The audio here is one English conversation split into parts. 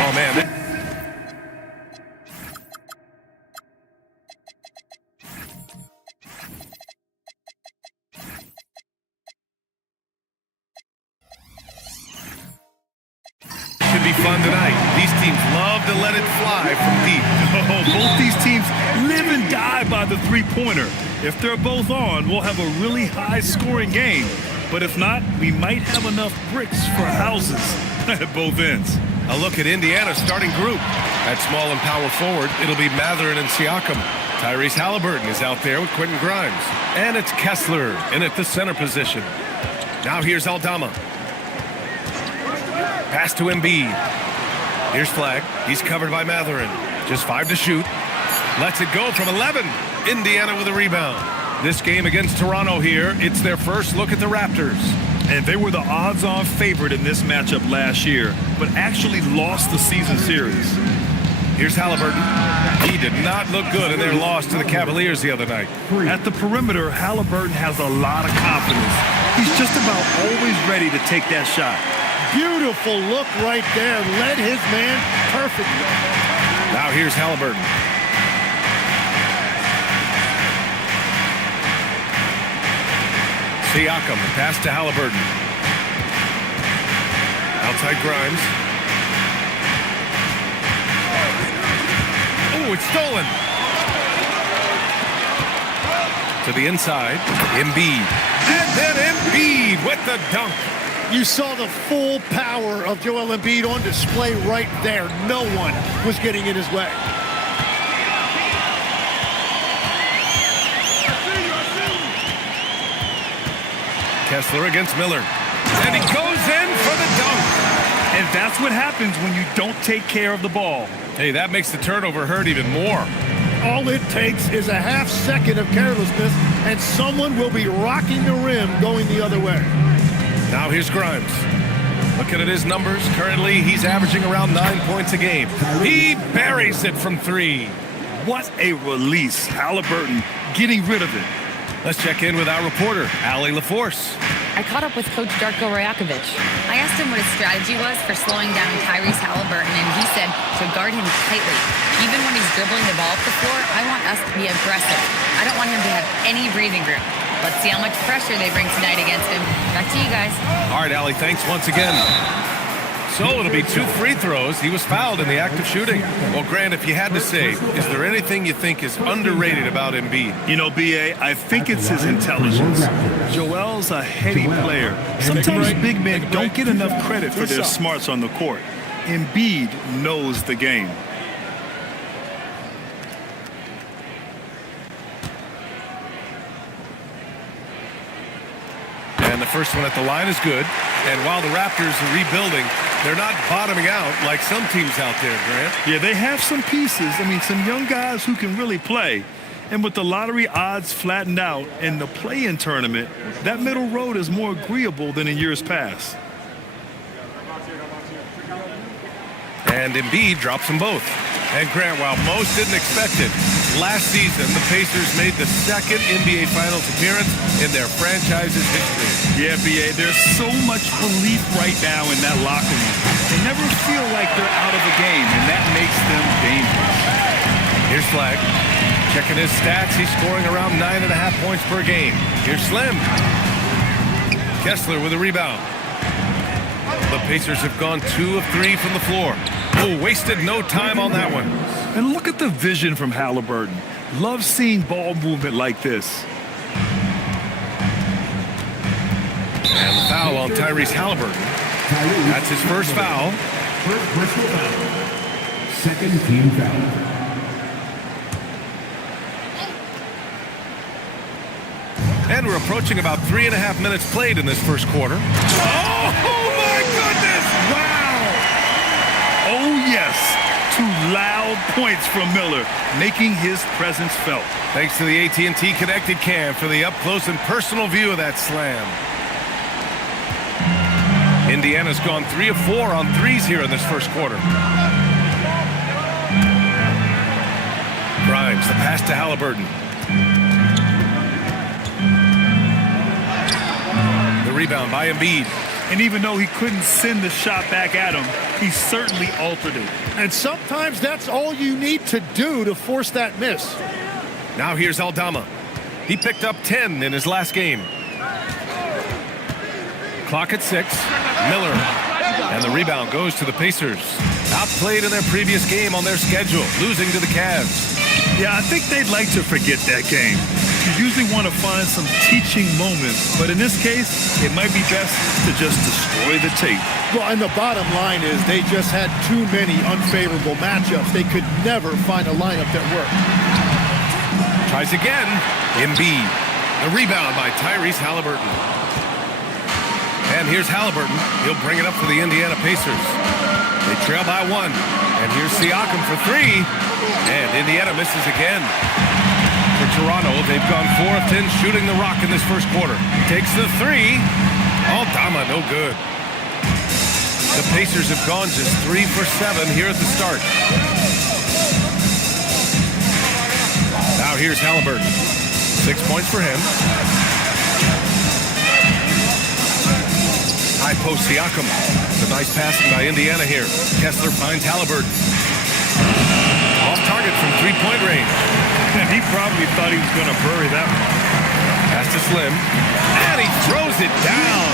Oh, man. Should be fun tonight. These teams love to let it fly from deep. Oh, both these teams live and die by the three-pointer. If they're both on, we'll have a really high-scoring game. But if not, we might have enough bricks for houses at both ends. A look at Indiana's starting group. At small and power forward, it'll be Matherin and Siakam. Tyrese Halliburton is out there with Quentin Grimes. And it's Kessler in at the center position. Now here's Aldama. Pass to Embiid. Here's Flag. He's covered by Matherin. Just 5 to shoot. Lets it go from 11. Indiana with a rebound. This game against Toronto here, it's their first look at the Raptors. And they were the odds-on favorite in this matchup last year, but actually lost the season series. Here's Halliburton. He did not look good in their loss to the Cavaliers the other night. At the perimeter, Halliburton has a lot of confidence. He's just about always ready to take that shot. Beautiful look right there. Led his man perfectly. Now here's Halliburton. Siakam, pass to Halliburton. Outside Grimes. Oh, it's stolen. To the inside, Embiid. And then Embiid with the dunk. You saw the full power of Joel Embiid on display right there. No one was getting in his way. Kessler against Miller. And he goes in for the dunk. And that's what happens when you don't take care of the ball. Hey, that makes the turnover hurt even more. All it takes is a half second of carelessness, and someone will be rocking the rim going the other way. Now here's Grimes. Looking at his numbers, currently he's averaging around 9 points a game. He buries it from 3. What a release. Halliburton getting rid of it. Let's check in with our reporter, Allie LaForce. I caught up with Coach Darko Rajakovic. I asked him what his strategy was for slowing down Tyrese Halliburton, and he said to guard him tightly. Even when he's dribbling the ball up the floor, I want us to be aggressive. I don't want him to have any breathing room. Let's see how much pressure they bring tonight against him. Back to you guys. All right, Allie, thanks once again. So it'll be 2 free throws. He was fouled in the act of shooting. Well, Grant, if you had to say, is there anything you think is underrated about Embiid? You know, B.A., I think it's his intelligence. Joel's a heady player. Sometimes big men don't get enough credit for their smarts on the court. Embiid knows the game. And the first one at the line is good. And while the Raptors are rebuilding, they're not bottoming out like some teams out there, Grant. Yeah, they have some pieces. I mean, some young guys who can really play. And with the lottery odds flattened out in the play-in tournament, that middle road is more agreeable than in years past. And Embiid drops them both. And Grant, while most didn't expect it, last season the Pacers made the second NBA Finals appearance in their franchise's history. Yeah, B.A., there's so much belief right now in that locker room. They never feel like they're out of a game, and that makes them dangerous. Here's Flag. Checking his stats, he's scoring around 9.5 points per game. Here's Slim. Kessler with a rebound. The Pacers have gone 2 of 3 from the floor. Oh, wasted no time on that one. And look at the vision from Halliburton. Love seeing ball movement like this. And the foul on Tyrese Halliburton. That's his first foul. First personal foul. Second team foul. And we're approaching about 3.5 minutes played in this first quarter. Oh, my goodness! Wow! Oh, yes. 2 loud points from Miller, making his presence felt. Thanks to the AT&T Connected Cam for the up-close and personal view of that slam. Indiana's gone 3 of 4 on threes here in this first quarter. Grimes, the pass to Halliburton. The rebound by Embiid. And even though he couldn't send the shot back at him, he certainly altered it. And sometimes that's all you need to do to force that miss. Now here's Aldama. He picked up 10 in his last game. Clock at 6. Miller. And the rebound goes to the Pacers. Outplayed in their previous game on their schedule, losing to the Cavs. Yeah, I think they'd like to forget that game. You usually want to find some teaching moments, but in this case, it might be best to just destroy the tape. Well, and the bottom line is they just had too many unfavorable matchups. They could never find a lineup that worked. Tries again. Embiid. The rebound by Tyrese Halliburton. And here's Halliburton. He'll bring it up for the Indiana Pacers. They trail by 1. And here's Siakam for 3. And Indiana misses again. For Toronto, they've gone 4 of 10 shooting the rock in this first quarter. Takes the 3. Aldama, no good. The Pacers have gone just 3 for 7 here at the start. Now here's Halliburton. 6 points for him. High post Siakam. It's a nice passing by Indiana here. Kessler finds Halliburton. Off target from 3-point range. And he probably thought he was going to bury that one. Pass to Slim. And he throws it down.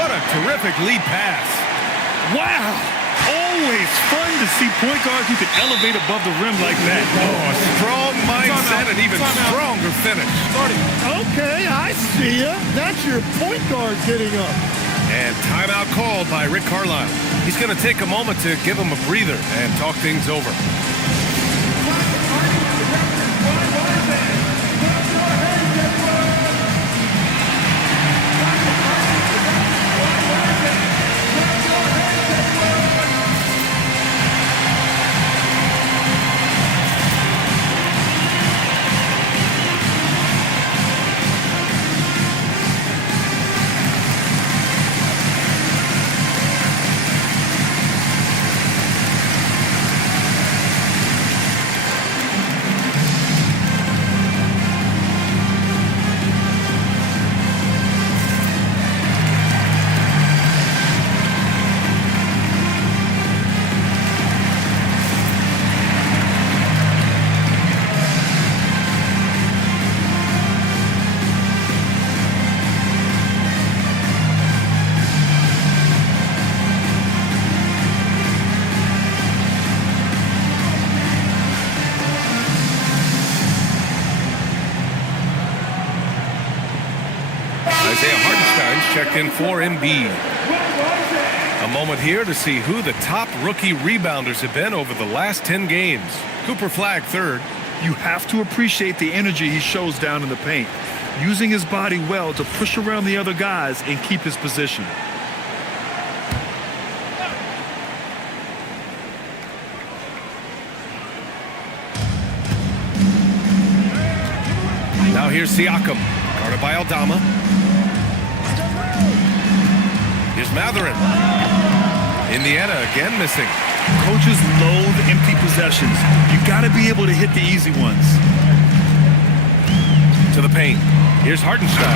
What a terrific lead pass. Wow! Always fun to see point guards who can elevate above the rim like that. Oh, a strong mindset and even stronger finish. Okay, I see ya. That's your point guard getting up. And timeout called by Rick Carlisle. He's going to take a moment to give him a breather and talk things over. Checked in for Embiid. A moment here to see who the top rookie rebounders have been over the last 10 games. Cooper Flagg third. You have to appreciate the energy he shows down in the paint, using his body well to push around the other guys and keep his position. Now here's Siakam, guarded by Aldama. Here's Matherin. Indiana again missing. Coaches loathe empty possessions. You got to be able to hit the easy ones. To the paint. Here's Hartenstein.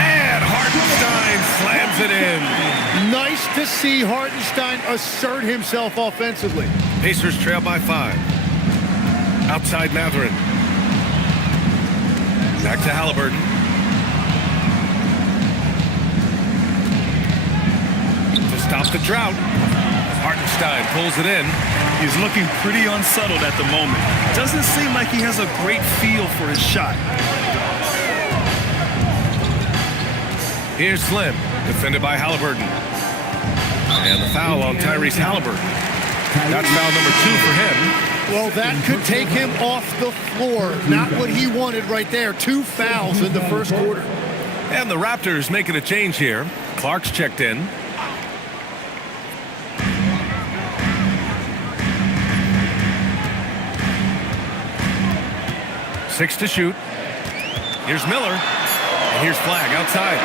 And Hartenstein slams it in. Nice to see Hartenstein assert himself offensively. Pacers trail by 5. Outside Matherin. Back to Halliburton. Stop the drought. Hartenstein pulls it in. He's looking pretty unsettled at the moment. Doesn't seem like he has a great feel for his shot. Here's Slim, defended by Halliburton. And the foul on Tyrese Halliburton. That's foul number 2 for him. Well, that could take him off the floor. Not what he wanted right there. 2 fouls in the first quarter. And the Raptors making a change here. Clark's checked in. 6 to shoot. Here's Miller. And here's Flagg outside.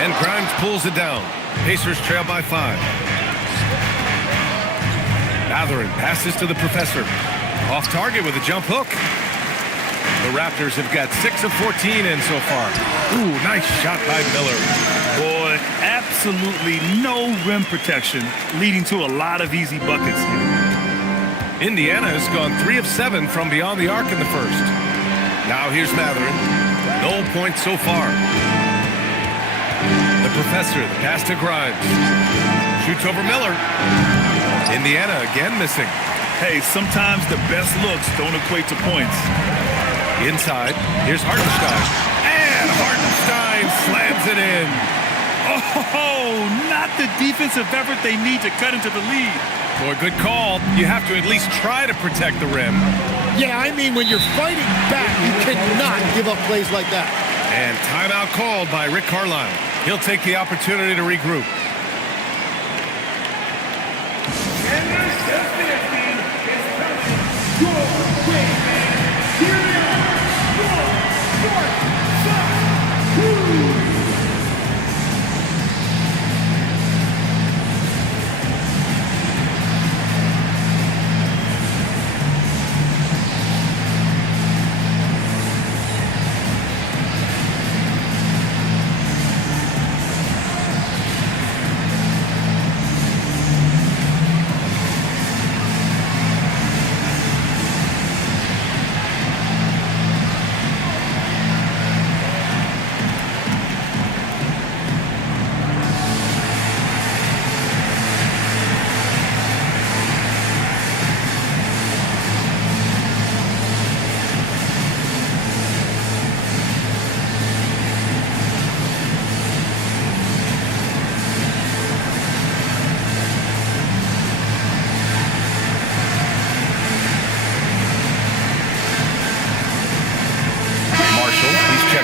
And Grimes pulls it down. Pacers trail by 5. Matherin passes to the professor. Off target with a jump hook. The Raptors have got 6 of 14 in so far. Ooh, nice shot by Miller. Boy, absolutely no rim protection, leading to a lot of easy buckets. Indiana has gone 3 of 7 from beyond the arc in the first. Now here's Matherin. No points so far. The professor, the pass to Grimes. Shoots over Miller. Indiana again missing. Hey, sometimes the best looks don't equate to points. Inside, here's Hartenstein. And Hartenstein slams it in. Oh, not the defensive effort they need to cut into the lead. Boy, good call. You have to at least try to protect the rim. Yeah, I mean, when you're fighting back, you cannot give up plays like that. And timeout called by Rick Carlisle. He'll take the opportunity to regroup.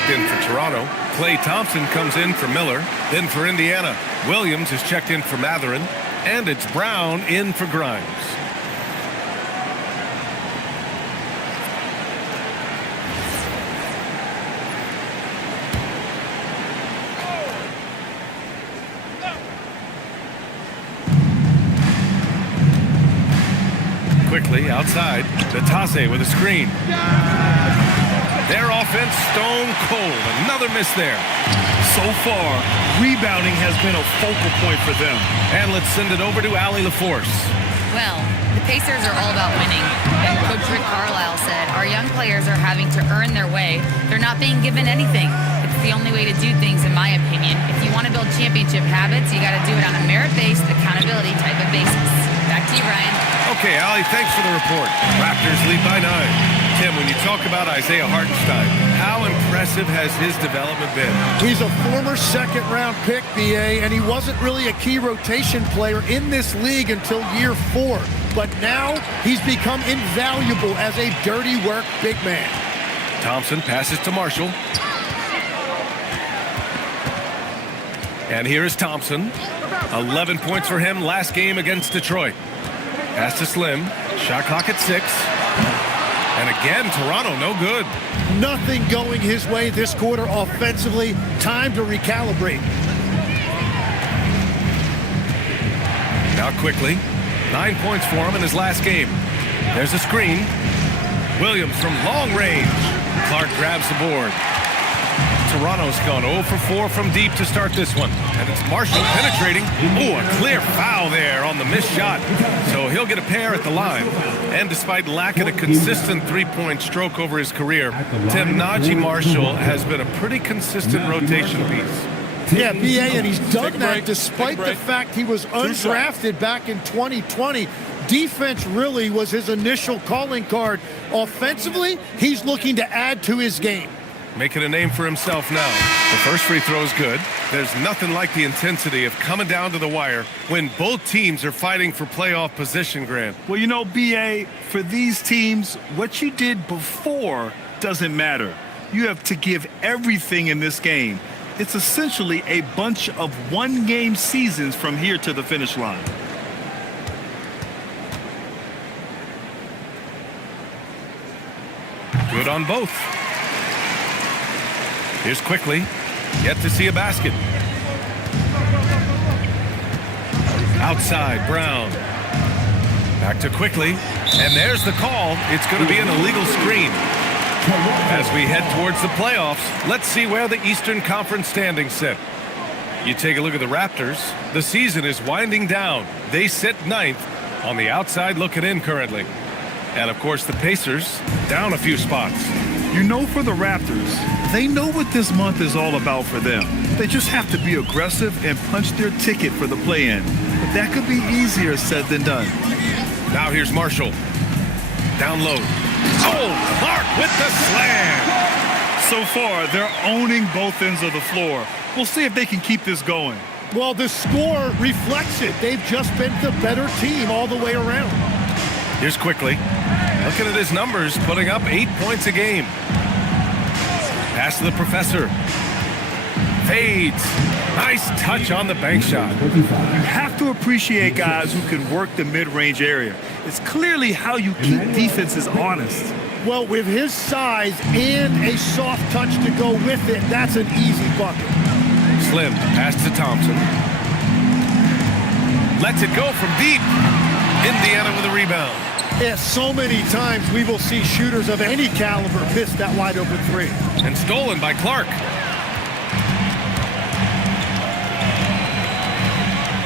In for Toronto. Klay Thompson comes in for Miller. Then for Indiana, Williams is checked in for Matherin. And it's Brown in for Grimes. Quickly outside, Natase with a screen. Their offense stone cold. Another miss there. So far, rebounding has been a focal point for them. And let's send it over to Allie LaForce. Well, the Pacers are all about winning. And Coach Rick Carlisle said, our young players are having to earn their way. They're not being given anything. It's the only way to do things, in my opinion. If you want to build championship habits, you got to do it on a merit-based, accountability type of basis. Back to you, Ryan. Okay, Allie, thanks for the report. Raptors lead by 9. Tim, when you talk about Isaiah Hartenstein, how impressive has his development been? He's a former second-round pick, BA, and he wasn't really a key rotation player in this league until year 4. But now he's become invaluable as a dirty work big man. Thompson passes to Marshall. And here is Thompson. 11 points for him last game against Detroit. Pass to Slim. Shot clock at 6. And again, Toronto, no good. Nothing going his way this quarter offensively. Time to recalibrate. Now quickly. 9 points for him in his last game. There's a screen. Williams from long range. Clark grabs the board. Toronto's gone 0 for 4 from deep to start this one. And it's Marshall penetrating. Oh, a clear foul there on the missed shot. So he'll get a pair at the line. And despite lacking a consistent three-point stroke over his career, Tim, Najee Marshall has been a pretty consistent rotation piece. Yeah, BA, and he's done that despite the fact he was undrafted back in 2020. Defense really was his initial calling card. Offensively, he's looking to add to his game. Making a name for himself now. The first free throw is good. There's nothing like the intensity of coming down to the wire when both teams are fighting for playoff position, Grant. Well, you know, BA, for these teams, what you did before doesn't matter. You have to give everything in this game. It's essentially a bunch of one-game seasons from here to the finish line. Good on both. Here's quickly. Yet to see a basket. Outside, Brown. Back to quickly. And there's the call. It's going to be an illegal screen. As we head towards the playoffs, let's see where the Eastern Conference standings sit. You take a look at the Raptors. The season is winding down. They sit 9th on the outside looking in currently. And, of course, the Pacers down a few spots. You know, for the Raptors, they know what this month is all about for them. They just have to be aggressive and punch their ticket for the play-in. But that could be easier said than done. Now here's Marshall. Down low. Oh, Clark with the slam. So far, they're owning both ends of the floor. We'll see if they can keep this going. Well, the score reflects it. They've just been the better team all the way around. Here's Quickly. Looking at his numbers, putting up 8 points a game. Pass to the professor. Fades. Nice touch on the bank shot. You have to appreciate guys who can work the mid-range area. It's clearly how you keep defenses honest. Well, with his size and a soft touch to go with it, that's an easy bucket. Slim, pass to Thompson. Lets it go from deep. Indiana with a rebound. Yeah, so many times we will see shooters of any caliber miss that wide open three. And stolen by Clark.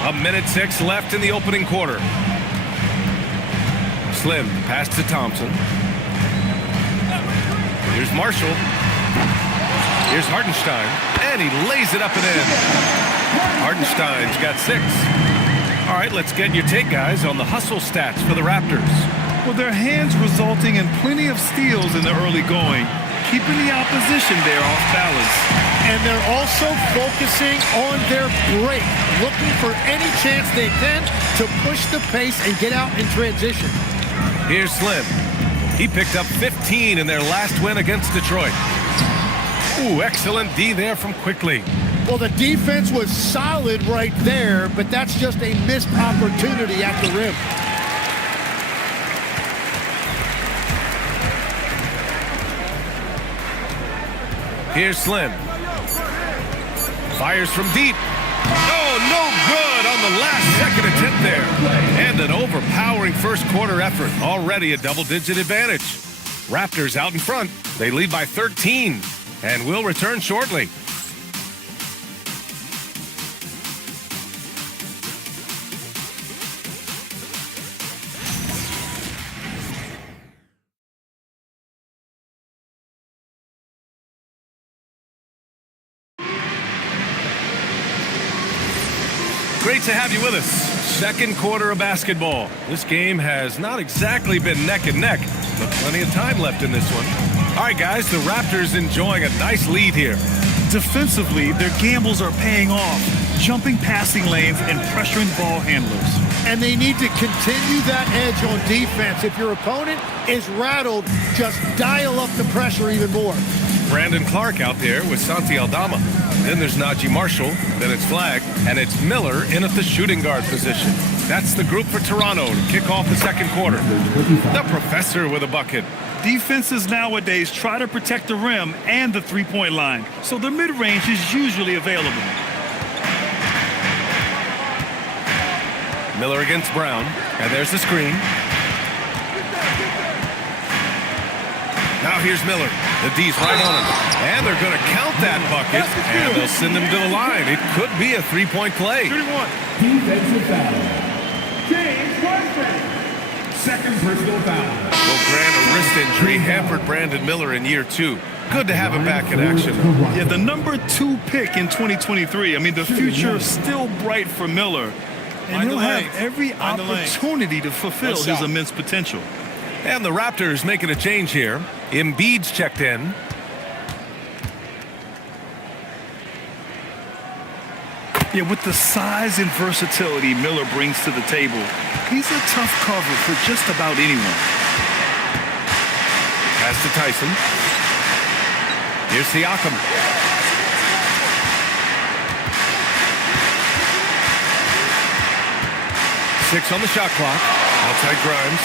A minute 6 left in the opening quarter. Slim, pass to Thompson. Here's Marshall. Here's Hartenstein. And he lays it up and in. Hartenstein's got 6. All right, let's get your take, guys, on the hustle stats for the Raptors. Well, their hands resulting in plenty of steals in the early going, keeping the opposition there off balance. And they're also focusing on their break, looking for any chance they can to push the pace and get out in transition. Here's Slim. He picked up 15 in their last win against Detroit. Ooh, excellent D there from Quickly. Well, the defense was solid right there, but that's just a missed opportunity at the rim. Here's Slim. Fires from deep. Oh, no good on the last second attempt there. And an overpowering first quarter effort. Already a double-digit advantage. Raptors out in front. They lead by 13 and will return shortly. Great to have you with us. Second quarter of basketball. This game has not exactly been neck and neck, but plenty of time left in this one. All right, guys, the Raptors enjoying a nice lead here. Defensively, their gambles are paying off, jumping passing lanes and pressuring ball handlers. And they need to continue that edge on defense. If your opponent is rattled, just dial up the pressure even more. Brandon Clark out there with Santi Aldama. Then there's Najee Marshall. Then it's Flagg. And it's Miller in at the shooting guard position. That's the group for Toronto to kick off the second quarter. The professor with a bucket. Defenses nowadays try to protect the rim and the three-point line, so the mid-range is usually available. Miller against Brown. And there's the screen. Now here's Miller. The D's right on him. And they're going to count that bucket. And they'll send him to the line. It could be a three-point play. Defensive foul. James Wiseman. Second personal foul. Well, Grant, a wrist injury hampered Brandon Miller in year 2. Good to have him back in action. Yeah, the number 2 pick in 2023. I mean, the future is still bright for Miller. And he'll have every opportunity to fulfill his immense potential. And the Raptors making a change here. Embiid's checked in. Yeah, with the size and versatility Miller brings to the table, he's a tough cover for just about anyone. Pass to Tyson. Here's Siakam. Six on the shot clock. Outside Grimes.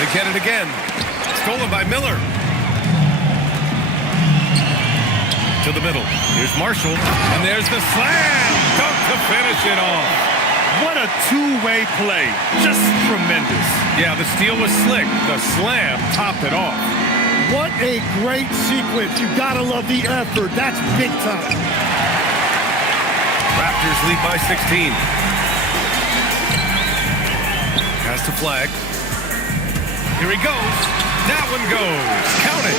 They get it again. Stolen by Miller. To the middle. Here's Marshall. And there's the slam. Dunk to finish it off. What a two-way play. Just tremendous. Yeah, the steal was slick. The slam topped it off. What a great sequence. You gotta love the effort. That's big time. Raptors lead by 16. Pass to Flag. Here he goes. That one goes. Count it.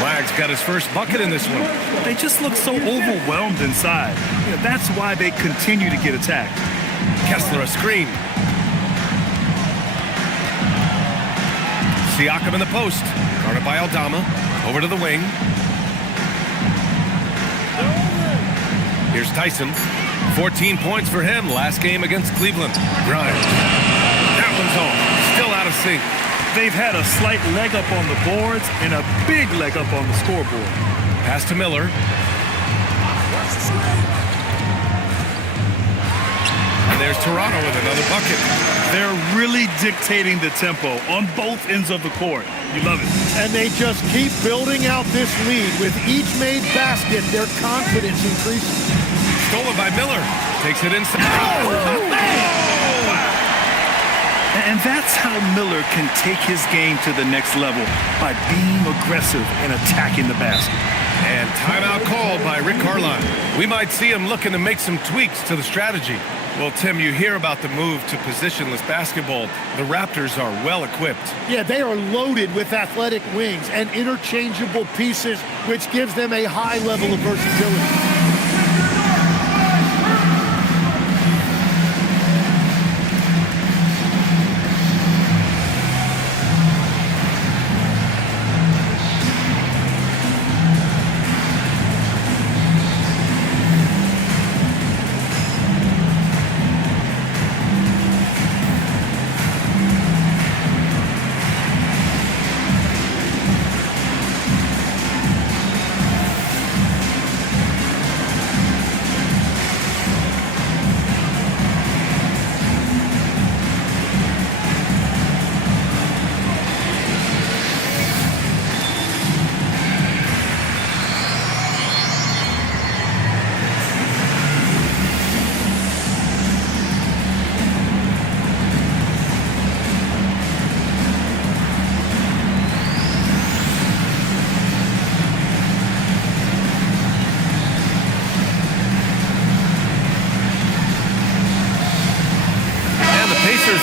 Flag's got his first bucket in this one. They just look so overwhelmed inside. That's why they continue to get attacked. Kessler a screen. Siakam in the post. Guarded by Aldama. Over to the wing. Here's Tyson. 14 points for him last game against Cleveland. Grimes. That one's off. Still out of sync. They've had a slight leg up on the boards and a big leg up on the scoreboard. Pass to Miller. And there's Toronto with another bucket. They're really dictating the tempo on both ends of the court. You love it. And they just keep building out this lead. With each made basket, their confidence increases. Stolen by Miller. Takes it inside. Oh, man! And that's how Miller can take his game to the next level, by being aggressive and attacking the basket. And timeout called by Rick Carlisle. We might see him looking to make some tweaks to the strategy. Well, Tim, you hear about the move to positionless basketball. The Raptors are well equipped. Yeah, they are loaded with athletic wings and interchangeable pieces, which gives them a high level of versatility.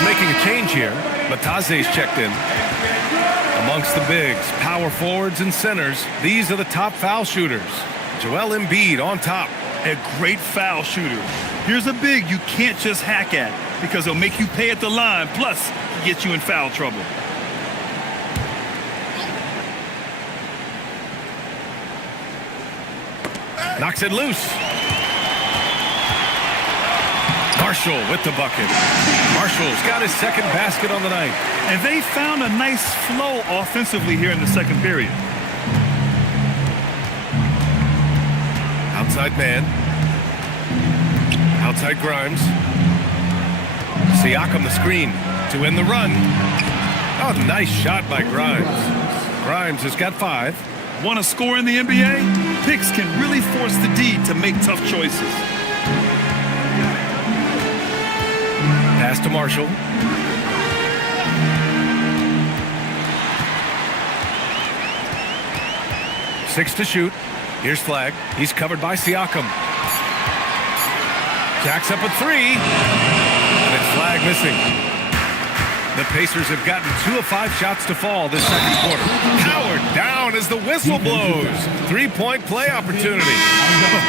Making a change here. Batase's checked in. Amongst the bigs, power forwards and centers, these are the top foul shooters. Joel Embiid on top. A great foul shooter. Here's a big you can't just hack at, because he'll make you pay at the line, plus get you in foul trouble. Knocks it loose. Marshall with the bucket. Marshall's got his second basket on the night. And they found a nice flow offensively here in the second period. Outside man. Outside Grimes. Siakam the screen to win the run. Oh, nice shot by Grimes. Grimes has got 5. Want to score in the NBA? Picks can really force the D to make tough choices. Pass to Marshall. Six to shoot. Here's Flag. He's covered by Siakam. Jacks up a 3. And it's Flag missing. The Pacers have gotten 2 of 5 shots to fall this second quarter. Powered down as the whistle blows. 3-point play opportunity.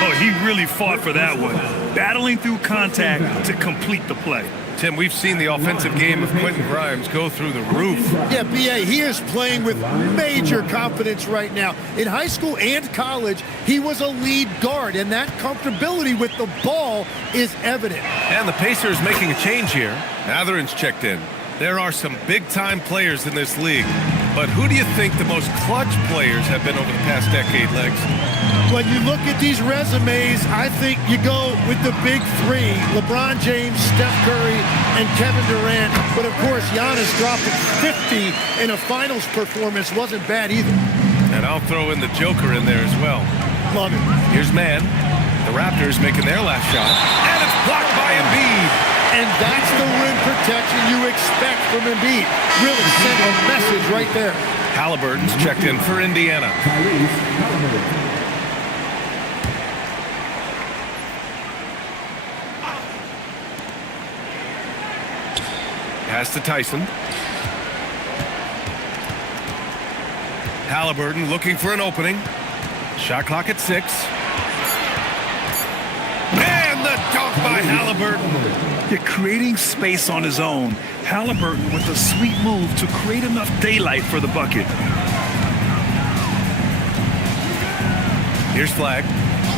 Oh, he really fought for that one. Battling through contact to complete the play. Tim, we've seen the offensive game of Quentin Grimes go through the roof. Yeah, B.A., he is playing with major confidence right now. In high school and college, he was a lead guard, and that comfortability with the ball is evident. And the Pacers making a change here. Matherin's checked in. There are some big-time players in this league. But who do you think the most clutch players have been over the past decade, Legs? When you look at these resumes, I think you go with the big 3, LeBron James, Steph Curry, and Kevin Durant. But, of course, Giannis dropping 50 in a finals performance wasn't bad either. And I'll throw in the Joker in there as well. Love it. Here's Man. The Raptors making their last shot. And it's blocked by Embiid. And that's the rim protection you expect from Embiid. Really sent a message right there. Halliburton's checked in for Indiana. Tyrese Halliburton. Pass to Tyson. Halliburton looking for an opening. Shot clock at 6. And the dunk by Halliburton. You're creating space on his own. Halliburton with a sweet move to create enough daylight for the bucket. Here's Flag.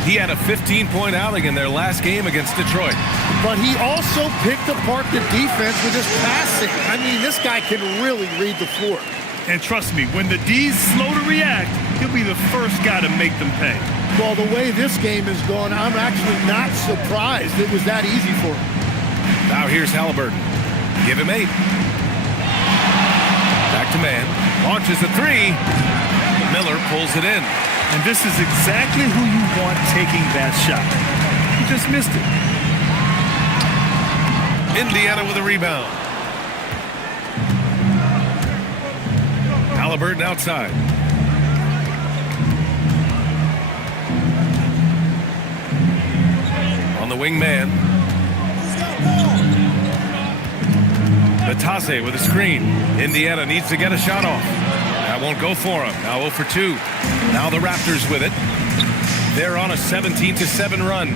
He had a 15-point outing in their last game against Detroit. But he also picked apart the defense with his passing. I mean, this guy can really read the floor. And trust me, when the D's slow to react, he'll be the first guy to make them pay. Well, the way this game is going, I'm actually not surprised it was that easy for him. Now here's Halliburton. Give him 8. Back to man. Launches a 3. Miller pulls it in. And this is exactly who you want taking that shot. He just missed it. Indiana with a rebound. Halliburton outside. On the wing man. Batase with a screen. Indiana needs to get a shot off. That won't go for him. Now 0 for 2. Now the Raptors with it. They're on a 17-7 run.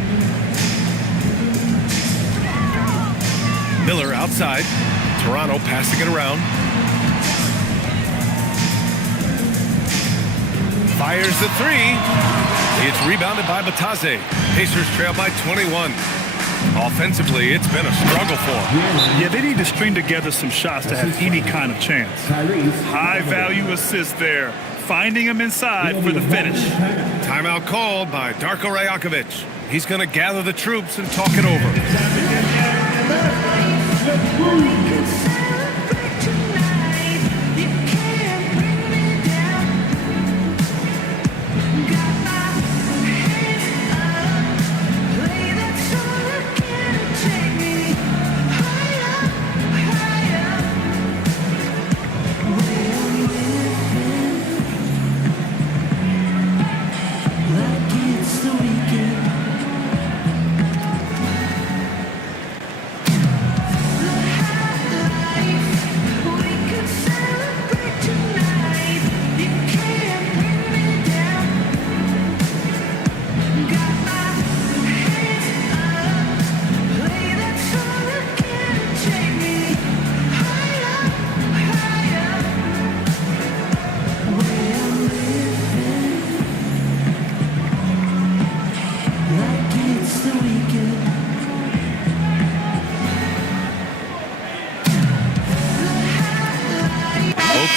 Miller outside. Toronto passing it around. Fires the 3. It's rebounded by Batase. Pacers trail by 21. Offensively, it's been a struggle for them. Yeah, they need to string together some shots to have any kind of chance. High-value assist there. Finding him inside for the finish. Timeout called by Darko Rajakovic. He's going to gather the troops and talk it over.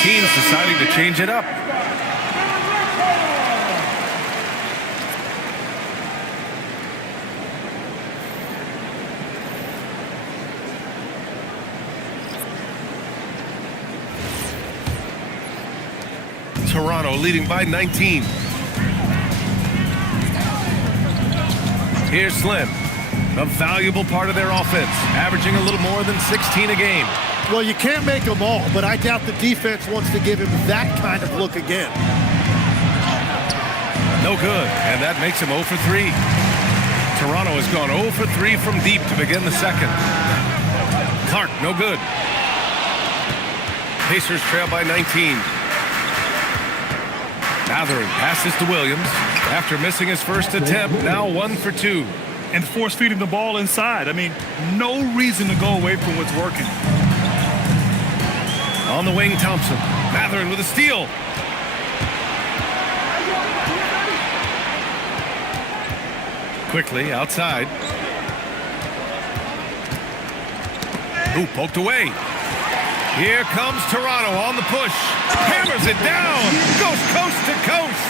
Keane's deciding to change it up. Toronto leading by 19. Here's Slim, a valuable part of their offense, averaging a little more than 16 a game. Well, you can't make them all, but I doubt the defense wants to give him that kind of look again. No good, and that makes him 0 for 3. Toronto has gone 0 for 3 from deep to begin the second. Clark, no good. Pacers trail by 19. Matherin passes to Williams. After missing his first attempt, now 1 for 2. And force feeding the ball inside. I mean, no reason to go away from what's working. On the wing, Thompson. Matherin with a steal. Quickly outside. Ooh, poked away. Here comes Toronto on the push. Hammers it down. Goes coast to coast.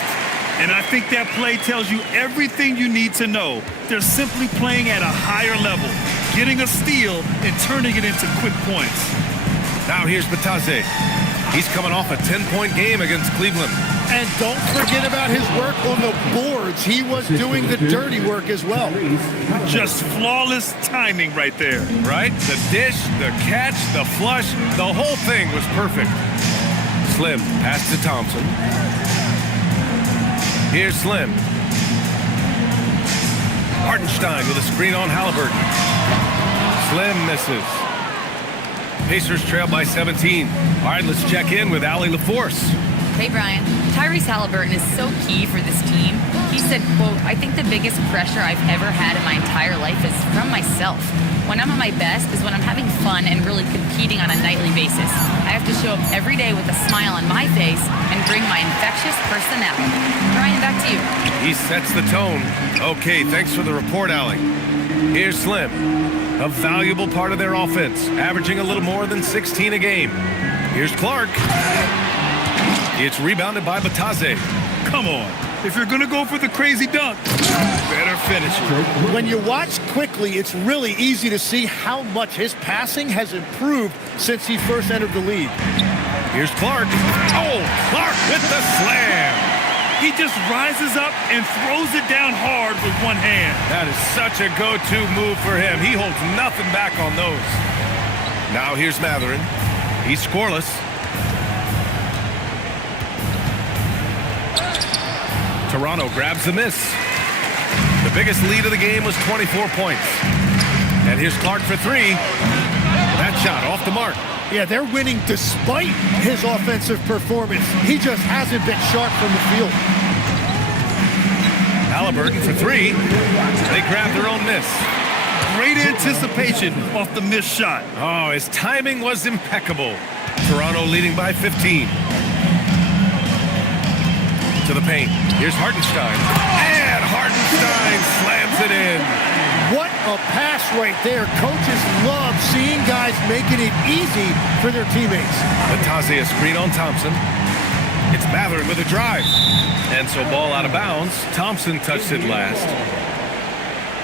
And I think that play tells you everything you need to know. They're simply playing at a higher level, getting a steal and turning it into quick points. Now here's Batase. He's coming off a 10-point game against Cleveland. And don't forget about his work on the boards. He was doing the dirty work as well. Just flawless timing right there. Right? The dish, the catch, the flush, the whole thing was perfect. Slim, pass to Thompson. Here's Slim. Hartenstein with a screen on Halliburton. Slim misses. Pacers trail by 17. All right, let's check in with Allie LaForce. Hey, Brian. Tyrese Halliburton is so key for this team. He said, quote, "I think the biggest pressure I've ever had in my entire life is from myself. When I'm at my best is when I'm having fun and really competing on a nightly basis. I have to show up every day with a smile on my face and bring my infectious personality." Brian, back to you. He sets the tone. Okay, thanks for the report, Allie. Here's Slim. A valuable part of their offense, averaging a little more than 16 a game. Here's Clark. It's rebounded by Batase. Come on. If you're going to go for the crazy dunk, better finish it. When you watch quickly, it's really easy to see how much his passing has improved since he first entered the league. Here's Clark. Oh, Clark with the slam. He just rises up and throws it down hard with one hand. That is such a go-to move for him. He holds nothing back on those. Now here's Matherin. He's scoreless. Toronto grabs the miss. The biggest lead of the game was 24 points. And here's Clark for three. That shot off the mark. Yeah, they're winning despite his offensive performance. He just hasn't been sharp from the field. Halliburton for three. They grab their own miss. Great anticipation off the missed shot. Oh, his timing was impeccable. Toronto leading by 15. To the paint. Here's Hartenstein. And Hartenstein slams it in. What a pass right there. Coaches love seeing guys making it easy for their teammates. Batase a screen on Thompson. It's Matherin with a drive. And so ball out of bounds. Thompson touched it last.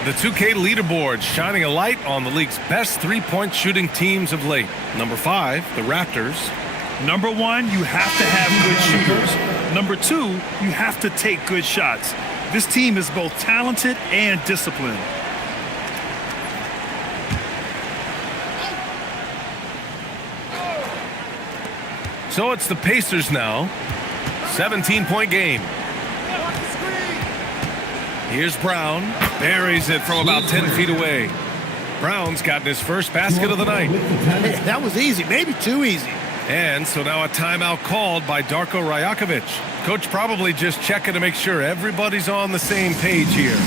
The 2K leaderboard shining a light on the league's best three-point shooting teams of late. Number 5, the Raptors. Number 1, you have to have good shooters. Number 2, you have to take good shots. This team is both talented and disciplined. So it's the Pacers now. 17-point game. Here's Brown. Buries it from about 10 feet away. Brown's gotten his first basket of the night. Hey, that was easy, maybe too easy. And so now a timeout called by Darko Rajakovic. Coach probably just checking to make sure everybody's on the same page here.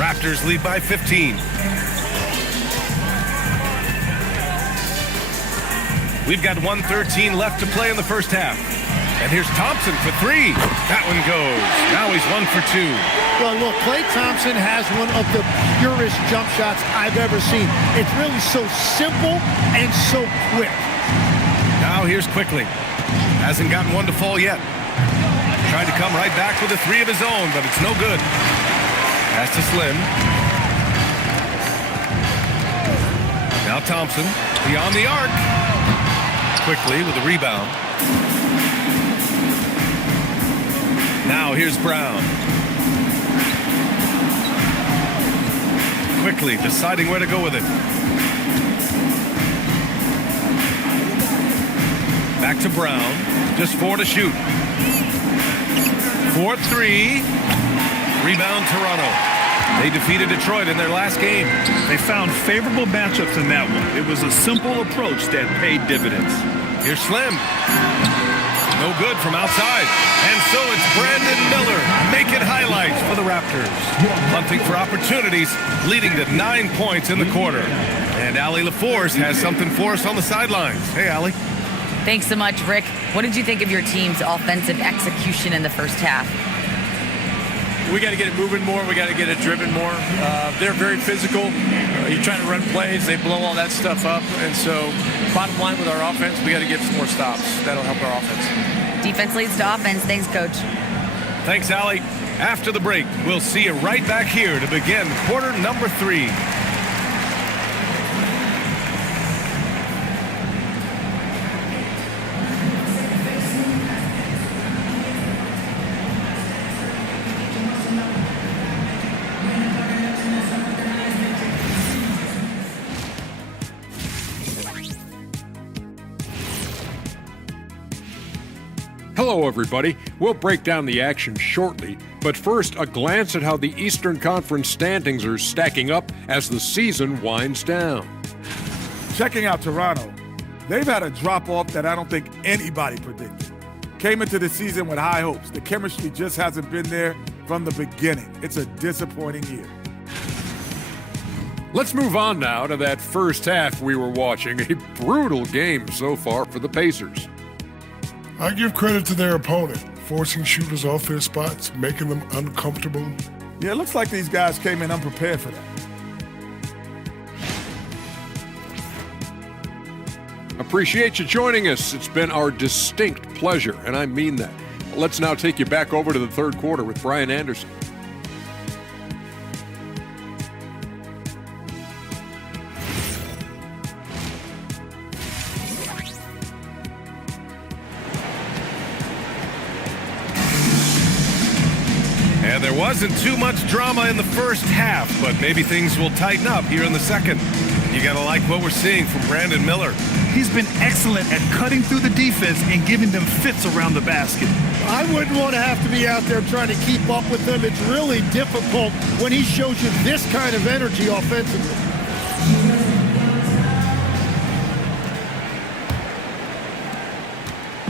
Raptors lead by 15. We've got 1:13 left to play in the first half. And here's Thompson for three. That one goes. Now he's 1 for 2. Well, look, Klay Thompson has one of the purest jump shots I've ever seen. It's really so simple and so quick. Now here's Quickly. Hasn't gotten one to fall yet. Tried to come right back with a three of his own, but it's no good. Pass to Slim. Now Thompson beyond the arc. Quickly with a rebound. Now here's Brown. quickly, deciding where to go with it. Back to Brown. Just 4 to shoot. 4-3. Rebound Toronto. They defeated Detroit in their last game. They found favorable matchups in that one. It was a simple approach that paid dividends. Here's Slim. No good from outside. And so it's Brandon Miller making highlights for the Raptors. Hunting for opportunities, leading to 9 points in the quarter. And Allie LaForce has something for us on the sidelines. Hey, Allie. Thanks so much, Rick. What did you think of your team's offensive execution in the first half? We got to get it moving more. We got to get it driven more. They're very physical. You're trying to run plays. They blow all that stuff up. And so bottom line with our offense, we got to get some more stops. That'll help our offense. Defense leads to offense. Thanks, Coach. Thanks, Allie. After the break, we'll see you right back here to begin quarter number 3. Hello, everybody. We'll break down the action shortly, but first, a glance at how the Eastern Conference standings are stacking up as the season winds down. Checking out Toronto, they've had a drop-off that I don't think anybody predicted. Came into the season with high hopes. The chemistry just hasn't been there from the beginning. It's a disappointing year. Let's move on now to that first half we were watching. A brutal game so far for the Pacers. I give credit to their opponent, forcing shooters off their spots, making them uncomfortable. Yeah, it looks like these guys came in unprepared for that. Appreciate you joining us. It's been our distinct pleasure, and I mean that. Let's now take you back over to the third quarter with Brian Anderson. And there wasn't too much drama in the first half, but maybe things will tighten up here in the second. You gotta like what we're seeing from Brandon Miller. He's been excellent at cutting through the defense and giving them fits around the basket. I wouldn't want to have to be out there trying to keep up with him. It's really difficult when he shows you this kind of energy offensively.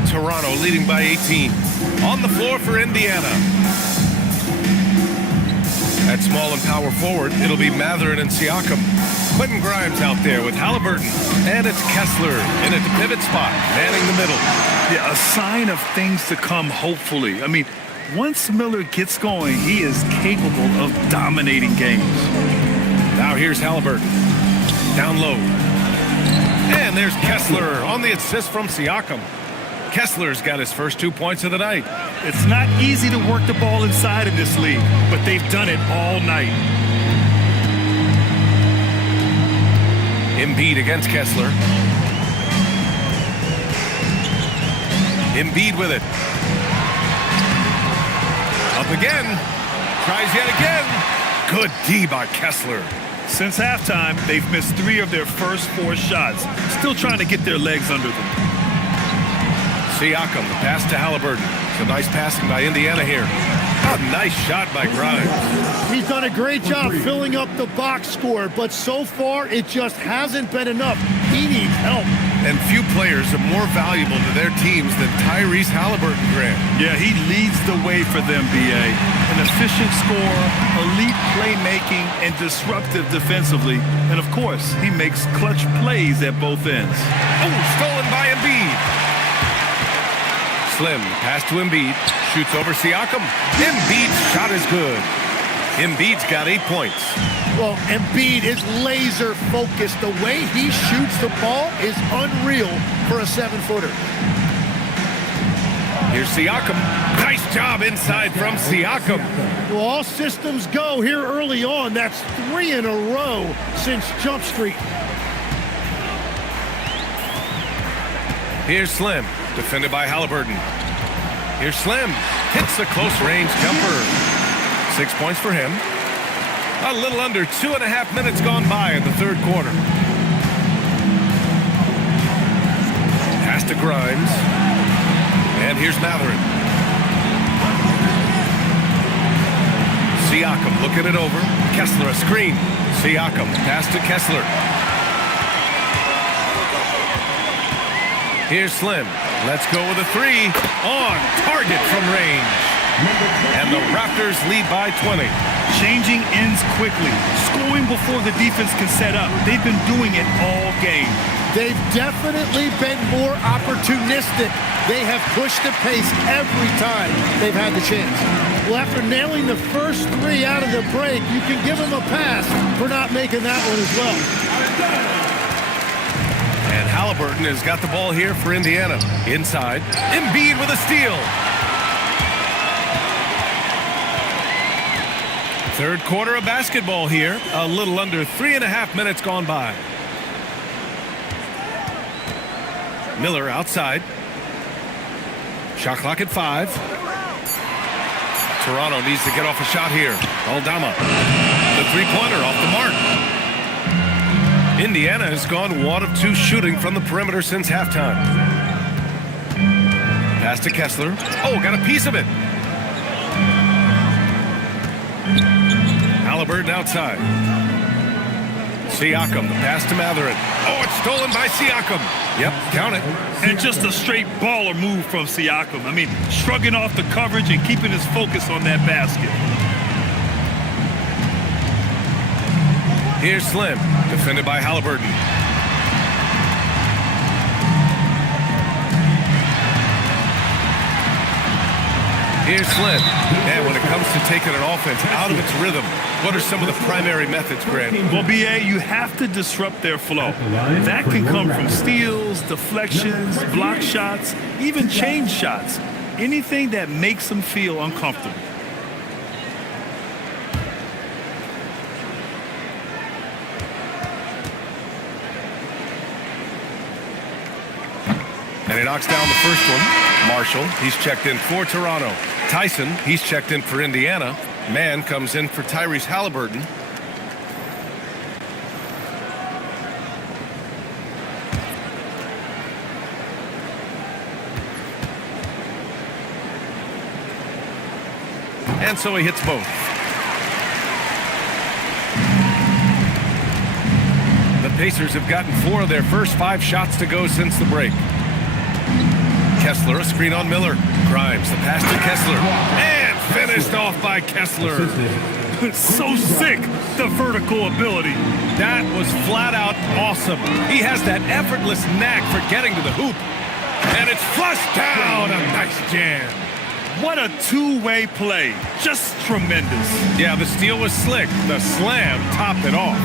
Toronto leading by 18. On the floor for Indiana. At small and power forward, it'll be Matherin and Siakam. Quentin Grimes out there with Halliburton. And it's Kessler in at the pivot spot, manning the middle. Yeah, a sign of things to come, hopefully. I mean, once Miller gets going, he is capable of dominating games. Now here's Halliburton. Down low. And there's Kessler on the assist from Siakam. Kessler's got his first 2 points of the night. It's not easy to work the ball inside in this league, but they've done it all night. Embiid against Kessler. Embiid with it. Up again. Tries yet again. Good D by Kessler. Since halftime, they've missed 3 of their first 4 shots. Still trying to get their legs under them. Siakam, the pass to Halliburton. Some nice passing by Indiana here. A nice shot by Grimes. He's done a great job filling up the box score, but so far it just hasn't been enough. He needs help. And few players are more valuable to their teams than Tyrese Halliburton, Grant. Yeah, he leads the way for them, B.A. An efficient scorer, elite playmaking, and disruptive defensively. And, of course, he makes clutch plays at both ends. Oh, stolen by Embiid. Slim, pass to Embiid, shoots over Siakam. Embiid's shot is good. Embiid's got 8 points. Well, Embiid is laser focused. The way he shoots the ball is unreal for a 7-footer. Here's Siakam. Nice job inside from Siakam. Well, all systems go here early on. That's 3 in a row since Jump Street. Here's Slim, defended by Halliburton. Here's Slim, hits the close range jumper. 6 points for him. A little under 2.5 minutes gone by in the third quarter. Pass to Grimes. And here's Matherin. Siakam looking it over. Kessler a screen. Siakam pass to Kessler. Here's Slim. Let's go with a three. On target from range. And the Raptors lead by 20. Changing ends quickly. Scoring before the defense can set up. They've been doing it all game. They've definitely been more opportunistic. They have pushed the pace every time they've had the chance. Well, after nailing the first three out of the break, you can give them a pass for not making that one as well. And Halliburton has got the ball here for Indiana. Inside, Embiid with a steal. Third quarter of basketball here. A little under 3.5 minutes gone by. Miller outside. Shot clock at 5. Toronto needs to get off a shot here. Aldama. The three-pointer off the mark. Indiana has gone 1 of 2 shooting from the perimeter since halftime. Pass to Kessler. Oh, got a piece of it. Halliburton outside. Siakam, the pass to Matherin. Oh, it's stolen by Siakam. Yep, count it. And just a straight baller move from Siakam. I mean, shrugging off the coverage and keeping his focus on that basket. Here's Slim, defended by Halliburton. Here's Slim. And when it comes to taking an offense out of its rhythm, what are some of the primary methods, Grant? Well, B.A., you have to disrupt their flow. That can come from steals, deflections, block shots, even change shots. Anything that makes them feel uncomfortable. And he knocks down the first one. Marshall, he's checked in for Toronto. Tyson, he's checked in for Indiana. Mann comes in for Tyrese Halliburton. And so he hits both. The Pacers have gotten 4 of their first 5 shots to go since the break. Kessler, a screen on Miller. Grimes, the pass to Kessler. And finished off by Kessler. So sick, the vertical ability. That was flat out awesome. He has that effortless knack for getting to the hoop. And it's flushed down. A nice jam. What a two-way play. Just tremendous. Yeah, the steal was slick. The slam topped it off.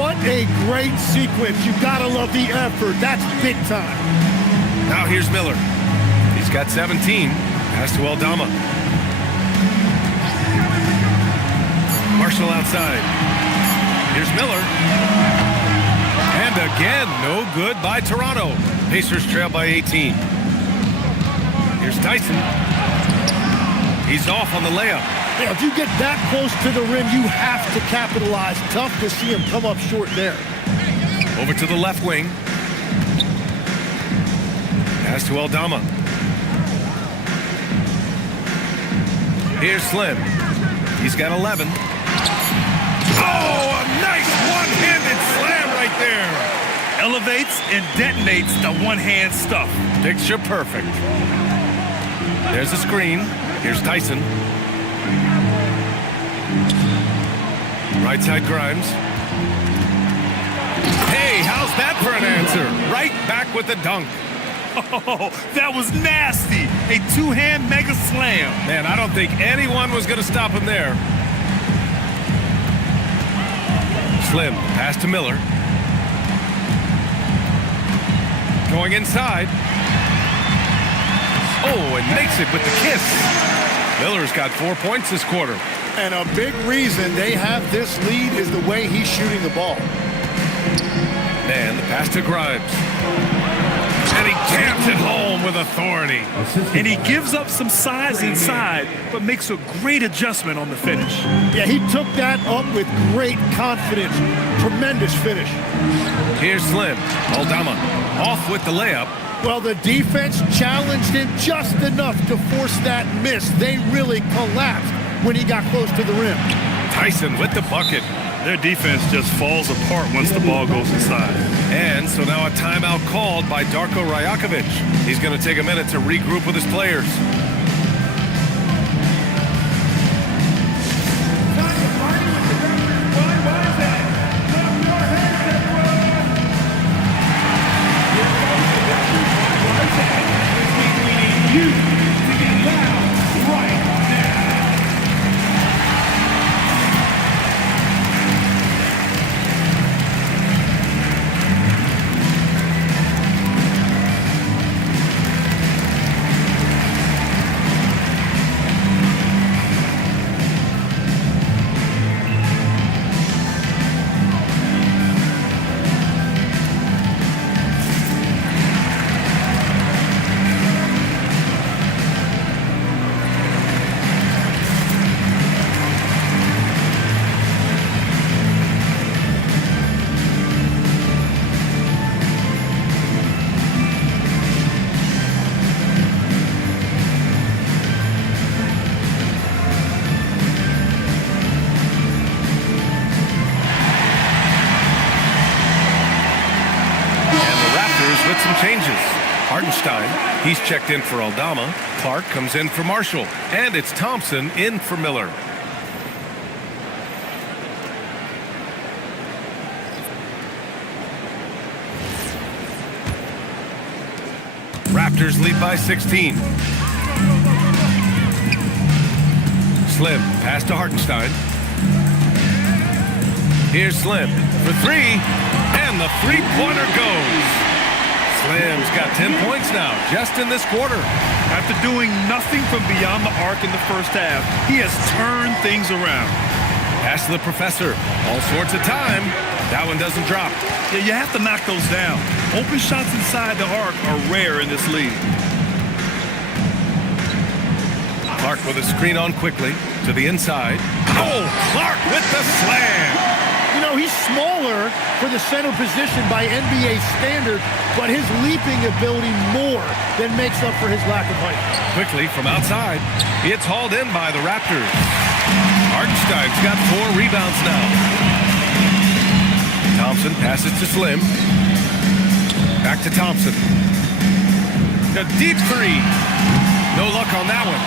What a great sequence. You gotta love the effort. That's big time. Now here's Miller. He's got 17. Pass to Aldama. Marshall outside. Here's Miller. And again, no good by Toronto. Pacers trail by 18. Here's Tyson. He's off on the layup. Yeah, if you get that close to the rim, you have to capitalize. Tough to see him come up short there. Over to the left wing. Pass to Aldama. Here's Slim. He's got 11. Oh, a nice one-handed slam right there. Elevates and detonates the one-hand stuff. Picture perfect. There's a screen. Here's Tyson. Right side Grimes. Hey, how's that for an answer? Right back with the dunk. Oh, that was nasty. A two-hand mega slam. Man, I don't think anyone was going to stop him there. Slim, pass to Miller. Going inside. Oh, and makes it with the kiss. Miller's got 4 points this quarter. And a big reason they have this lead is the way he's shooting the ball. And the pass to Grimes. And And he jams it home with authority. And he gives up some size inside, but makes a great adjustment on the finish. Yeah, he took that up with great confidence. Tremendous finish. Here's Slim. Aldama off with the layup. Well, the defense challenged him just enough to force that miss. They really collapsed when he got close to the rim. Tyson with the bucket. Their defense just falls apart once the ball goes inside. And so now a timeout called by Darko Rajakovic. He's going to take a minute to regroup with his players. With some changes. Hartenstein, he's checked in for Aldama. Clark comes in for Marshall. And it's Thompson in for Miller. Raptors lead by 16. Slim, pass to Hartenstein. Here's Slim for three. And the three-pointer goes. Slim's got 10 points now, just in this quarter. After doing nothing from beyond the arc in the first half, he has turned things around. Pass to the professor. All sorts of time. That one doesn't drop. Yeah, you have to knock those down. Open shots inside the arc are rare in this league. Clark with a screen on quickly to the inside. Oh, Clark with the slam. You know, he's smaller for the center position by NBA standard, but his leaping ability more than makes up for his lack of height. Quickly from outside. It's hauled in by the Raptors. Hartenstein's got 4 rebounds now. Thompson passes to Slim. Back to Thompson. A deep three. No luck on that one.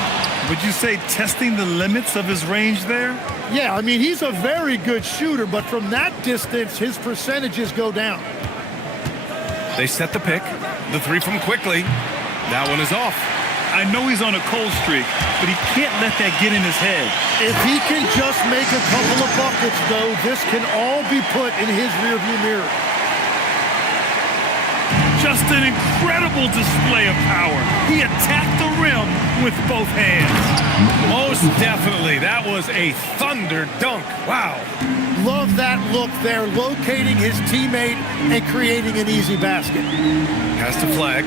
Would you say testing the limits of his range there? Yeah, I mean, he's a very good shooter, but from that distance, his percentages go down. They set the pick. The three from quickly. That one is off. I know he's on a cold streak, but he can't let that get in his head. If he can just make a couple of buckets, though, this can all be put in his rearview mirror. Just an incredible display of power. He attacked the rim with both hands. Most definitely. That was a thunder dunk. Wow. Love that look there, locating his teammate and creating an easy basket. Pass to Flag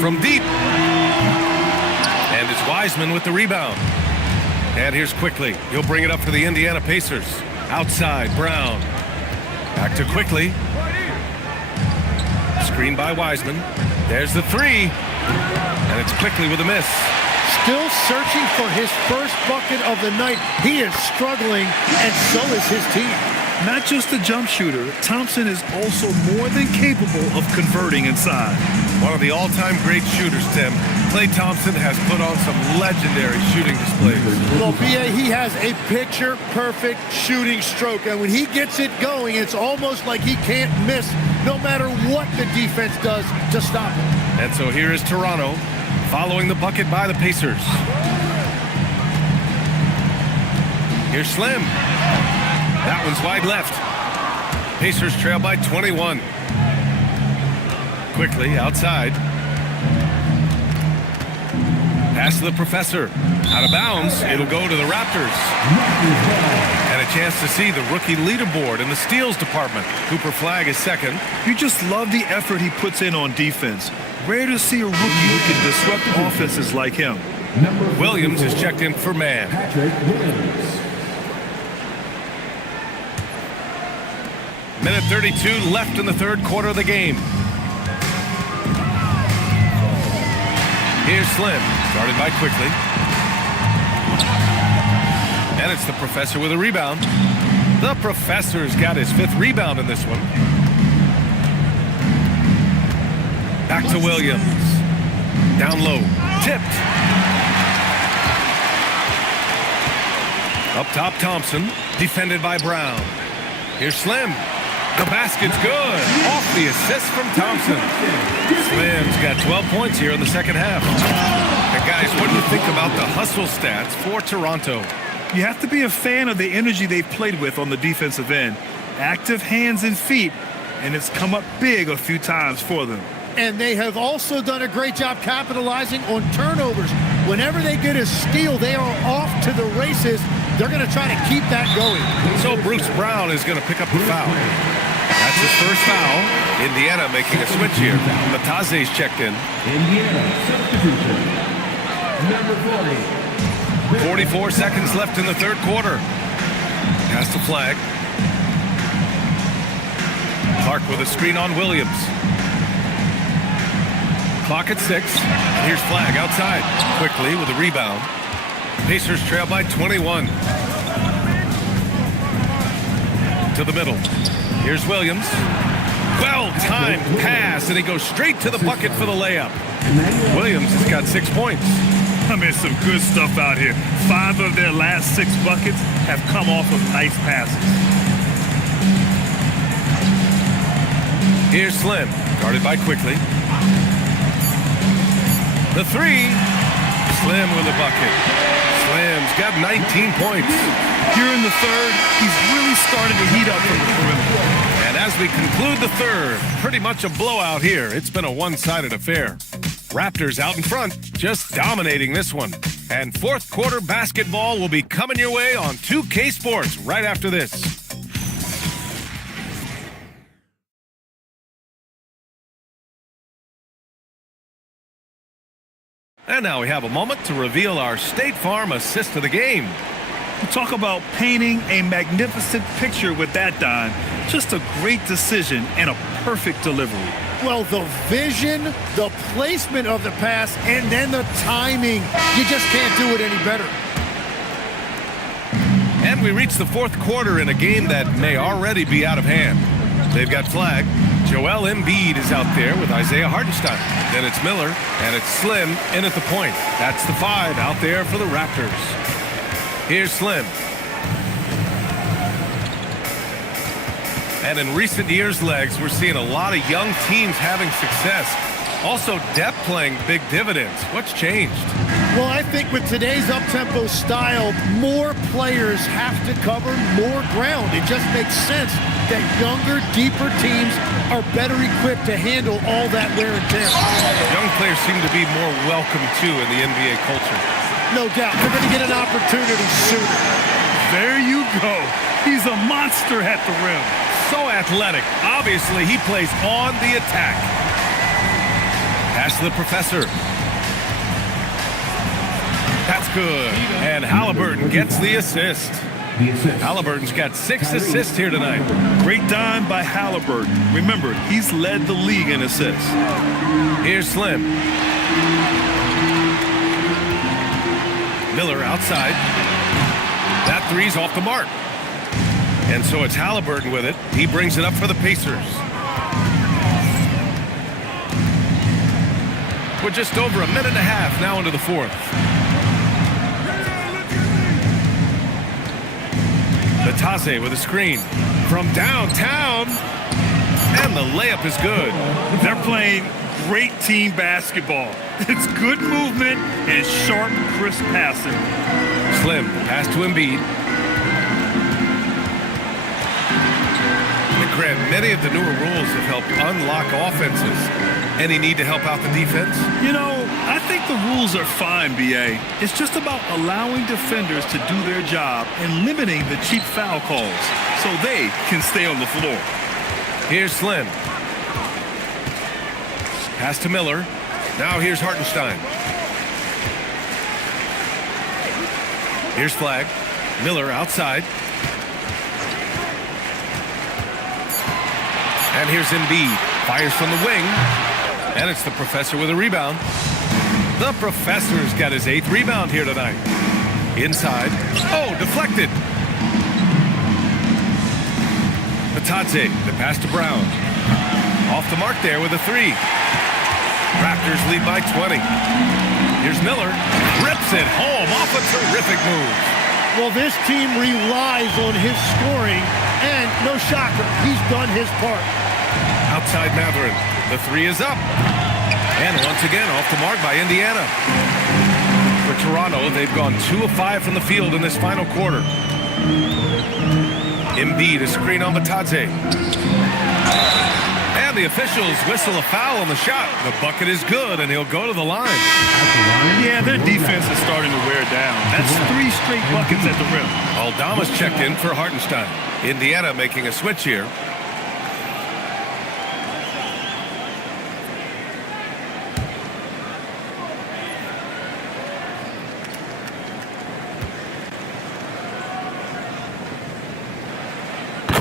from deep. And it's Wiseman with the rebound. And here's Quickly. He'll bring it up for the Indiana Pacers. Outside, Brown. Back to Quickly. Screen by Wiseman. There's the three. And it's Quickly with a miss. Still searching for his first bucket of the night. He is struggling, and so is his team. Not just a jump shooter, Thompson is also more than capable of converting inside. One of the all-time great shooters, Tim. Klay Thompson has put on some legendary shooting displays. Well, B.A., he has a picture-perfect shooting stroke, and when he gets it going, it's almost like he can't miss no matter what the defense does to stop him. And so here is Toronto following the bucket by the Pacers. Here's Slim. That one's wide left. Pacers trail by 21. Quickly outside. Pass to the professor. Out of bounds. It'll go to the Raptors. And a chance to see the rookie leaderboard in the steals department. Cooper Flagg is second. You just love the effort he puts in on defense. Rare to see a rookie who can disrupt offenses like him. Williams is checked in for man. Patrick Williams. Minute 32 left in the third quarter of the game. Here's Slim, guarded by Quickly. And it's the Professor with a rebound. The Professor's got his 5th rebound in this one. Back to Williams. Down low. Tipped. Up top, Thompson. Defended by Brown. Here's Slim. The basket's good. Off the assist from Thompson. Slim's got 12 points here in the second half. And guys, what do you think about the hustle stats for Toronto? You have to be a fan of the energy they've played with on the defensive end. Active hands and feet, and it's come up big a few times for them. And they have also done a great job capitalizing on turnovers. Whenever they get a steal, they are off to the races. They're going to try to keep that going. So Bruce Brown is going to pick up the foul. That's his first foul. Indiana making a switch here. Mataze's checked in. Indiana substitution. Number 40. 44 seconds left in the third quarter. Pass to Flagg. Clark with a screen on Williams. Clock at 6. Here's Flagg outside. Quickly with a rebound. Pacers trail by 21. To the middle. Here's Williams. Well-timed pass, and he goes straight to the bucket for the layup. Williams has got 6 points. I mean, some good stuff out here. 5 of their last 6 buckets have come off of nice passes. Here's Slim, guarded by Quickly. The 3. Slim with a bucket. Slim's got 19 points. Here in the third, he's really started to heat up from the perimeter. And as we conclude the third, pretty much a blowout here. It's been a one-sided affair. Raptors out in front, just dominating this one. And fourth quarter basketball will be coming your way on 2K Sports right after this. And now we have a moment to reveal our State Farm assist of the game. Talk about painting a magnificent picture with that dime. Just a great decision and a perfect delivery. Well, the vision, the placement of the pass, and then the timing. You just can't do it any better. And we reach the fourth quarter in a game that may already be out of hand. They've got Flagg. Joel Embiid is out there with Isaiah Hartenstein. Then it's Miller, and it's Slim in at the point. That's the 5 out there for the Raptors. Here's Slim. And in recent years, Legs, we're seeing a lot of young teams having success. Also, depth playing big dividends. What's changed? Well, I think with today's up-tempo style, more players have to cover more ground. It just makes sense that younger, deeper teams are better equipped to handle all that wear and tear. Young players seem to be more welcome, too, in the NBA culture. No doubt. They're going to get an opportunity sooner. There you go. He's a monster at the rim. So athletic. Obviously, he plays on the attack. Pass to the Professor. That's good. And Halliburton gets the assist. Halliburton's got 6 assists here tonight. Great dime by Halliburton. Remember, he's led the league in assists. Here's Slim. Miller outside. That 3's off the mark. And so it's Halliburton with it. He brings it up for the Pacers. We're just over a minute and a half now into the fourth. Mataze with a screen from downtown. And the layup is good. They're playing great team basketball. It's good movement and sharp, crisp passing. Slim, pass to Embiid. Grant, many of the newer rules have helped unlock offenses. Any need to help out the defense? You know, I think the rules are fine, B.A. It's just about allowing defenders to do their job and limiting the cheap foul calls so they can stay on the floor. Here's Slim. Pass to Miller. Now here's Hartenstein. Here's Flagg. Miller outside. And here's Embiid. Fires from the wing. And it's the professor with a rebound. The professor's got his 8th rebound here tonight. Inside. Oh, deflected. Batadze, the pass to Brown. Off the mark there with a 3. Raptors lead by 20. Here's Miller. Rips it home off a terrific move. Well, this team relies on his scoring, and no shocker, he's done his part. Outside Matherin. The 3 is up. And once again, off the mark by Indiana. For Toronto, they've gone 2 of 5 from the field in this final quarter. Embiid, a screen on Batadze. And the officials whistle a foul on the shot. The bucket is good, and he'll go to the line. Yeah, their defense is starting to wear down. That's 3 straight buckets at the rim. Aldama's checked in for Hartenstein. Indiana making a switch here.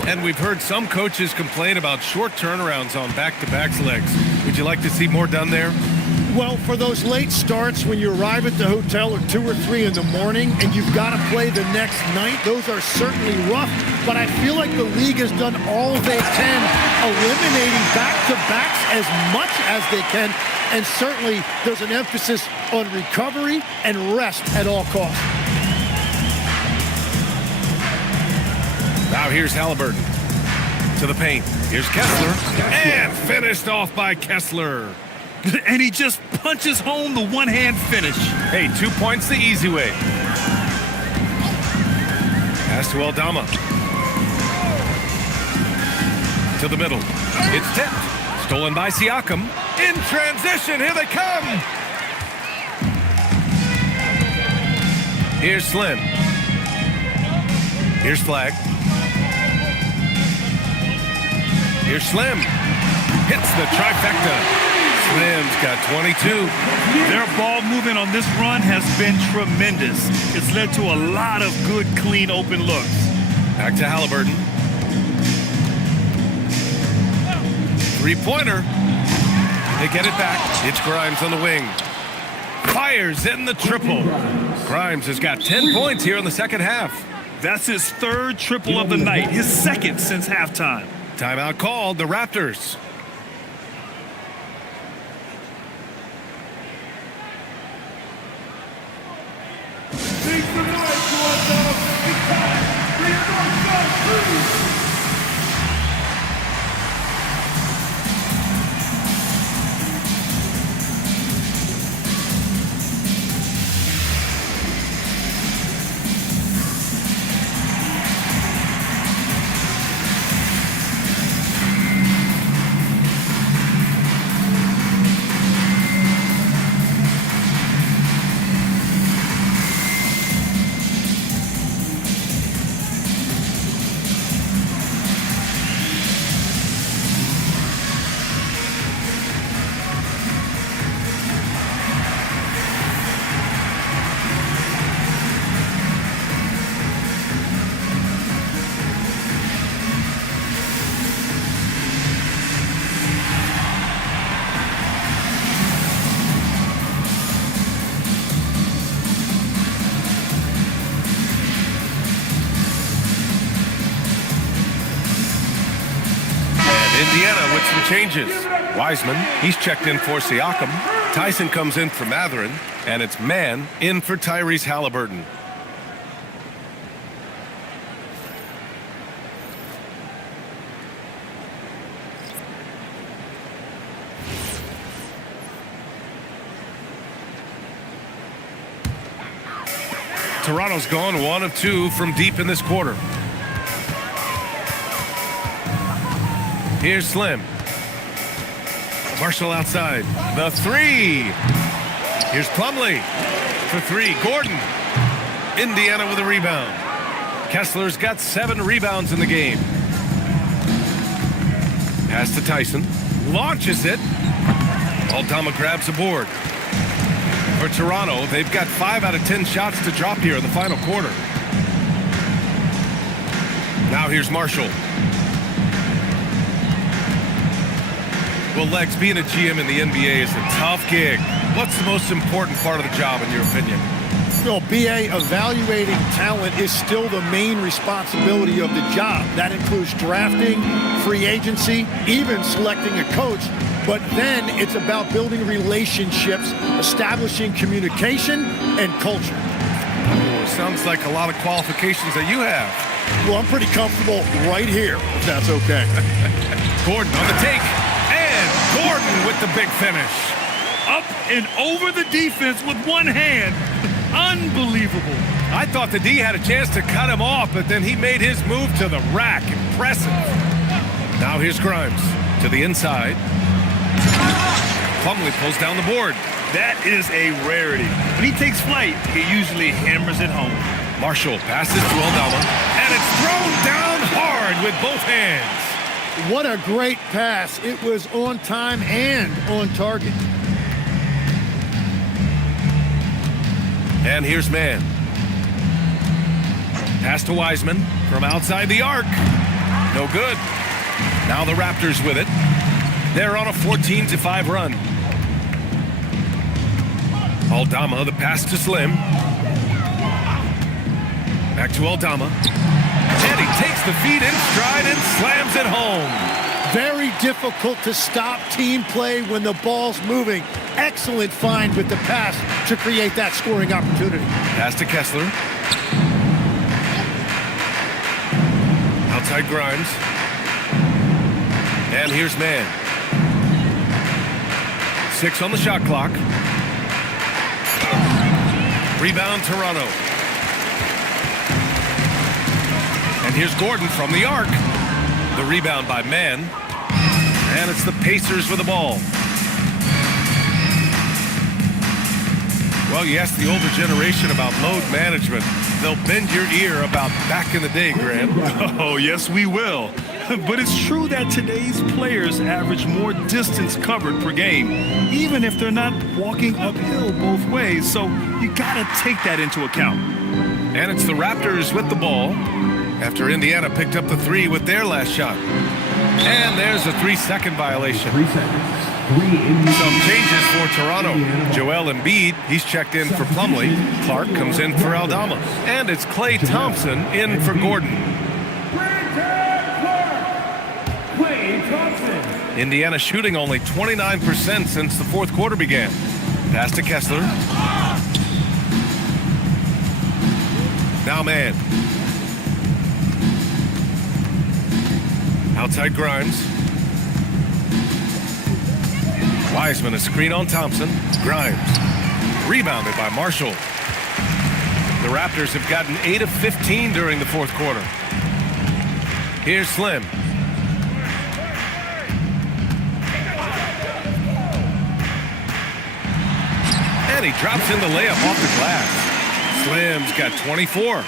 And we've heard some coaches complain about short turnarounds on back-to-back legs. Would you like to see more done there? Well, for those late starts when you arrive at the hotel at 2 or 3 in the morning and you've got to play the next night, those are certainly rough. But I feel like the league has done all they can, eliminating back-to-backs as much as they can. And certainly there's an emphasis on recovery and rest at all costs. Now here's Halliburton to the paint. Here's Kessler. And finished off by Kessler. And he just punches home the one-hand finish. Hey, 2 points the easy way. Pass to Aldama. To the middle. It's tipped. Stolen by Siakam. In transition, here they come. Here's Slim. Here's Flagg. Here's Slim. Hits the trifecta. Slim's got 22. Their ball movement on this run has been tremendous. It's led to a lot of good, clean, open looks. Back to Halliburton. 3-pointer. They get it back. It's Grimes on the wing. Fires in the triple. Grimes has got 10 points here in the second half. That's his 3rd triple of the night, his 2nd since halftime. Timeout called, the Raptors. Indiana with some changes. Wiseman, he's checked in for Siakam. Tyson comes in for Matherin. And it's Mann in for Tyrese Halliburton. Toronto's gone 1 of 2 from deep in this quarter. Here's Slim. Marshall outside. The three. Here's Plumlee for three. Gordon. Indiana with a rebound. Kessler's got 7 rebounds in the game. Pass to Tyson. Launches it. Aldama grabs a board. For Toronto, they've got 5 out of 10 shots to drop here in the final quarter. Now here's Marshall. Well, Legs, being a GM in the NBA is a tough gig. What's the most important part of the job, in your opinion? Well, BA, evaluating talent is still the main responsibility of the job. That includes drafting, free agency, even selecting a coach. But then it's about building relationships, establishing communication, and culture. Oh, sounds like a lot of qualifications that you have. Well, I'm pretty comfortable right here, if that's okay. Gordon on the take. And Gordon with the big finish. Up and over the defense with one hand. Unbelievable. I thought the D had a chance to cut him off, but then he made his move to the rack. Impressive. Now here's Grimes to the inside. Plumlee pulls down the board. That is a rarity. When he takes flight, he usually hammers it home. Marshall passes to Aldama, and it's thrown down hard with both hands. What a great pass. It was on time and on target. And here's Mann. Pass to Wiseman from outside the arc. No good. Now the Raptors with it. They're on a 14-5 run. Aldama, the pass to Slim. Back to Aldama. And he takes the feed in stride and slams it home. Very difficult to stop team play when the ball's moving. Excellent find with the pass to create that scoring opportunity. Pass to Kessler. Outside Grimes. And here's Mann. 6 on the shot clock. Rebound Toronto. And here's Gordon from the arc. The rebound by Mann. And it's the Pacers with the ball. Well, you ask the older generation about load management. They'll bend your ear about back in the day, Grant. Oh, yes, we will. But it's true that today's players average more distance covered per game, even if they're not walking uphill both ways. So you got to take that into account. And it's the Raptors with the ball after Indiana picked up the 3 with their last shot. And there's a 3-second violation. 3 seconds. Some changes for Toronto. Joel Embiid, he's checked in for Plumlee. Clark comes in for Aldama. And it's Klay Thompson in for Gordon. Indiana shooting only 29% since the fourth quarter began. Pass to Kessler. Now Mann. Outside Grimes. Wiseman, a screen on Thompson. Grimes. Rebounded by Marshall. The Raptors have gotten 8 of 15 during the fourth quarter. Here's Slim. And he drops in the layup off the glass. Slim's got 24.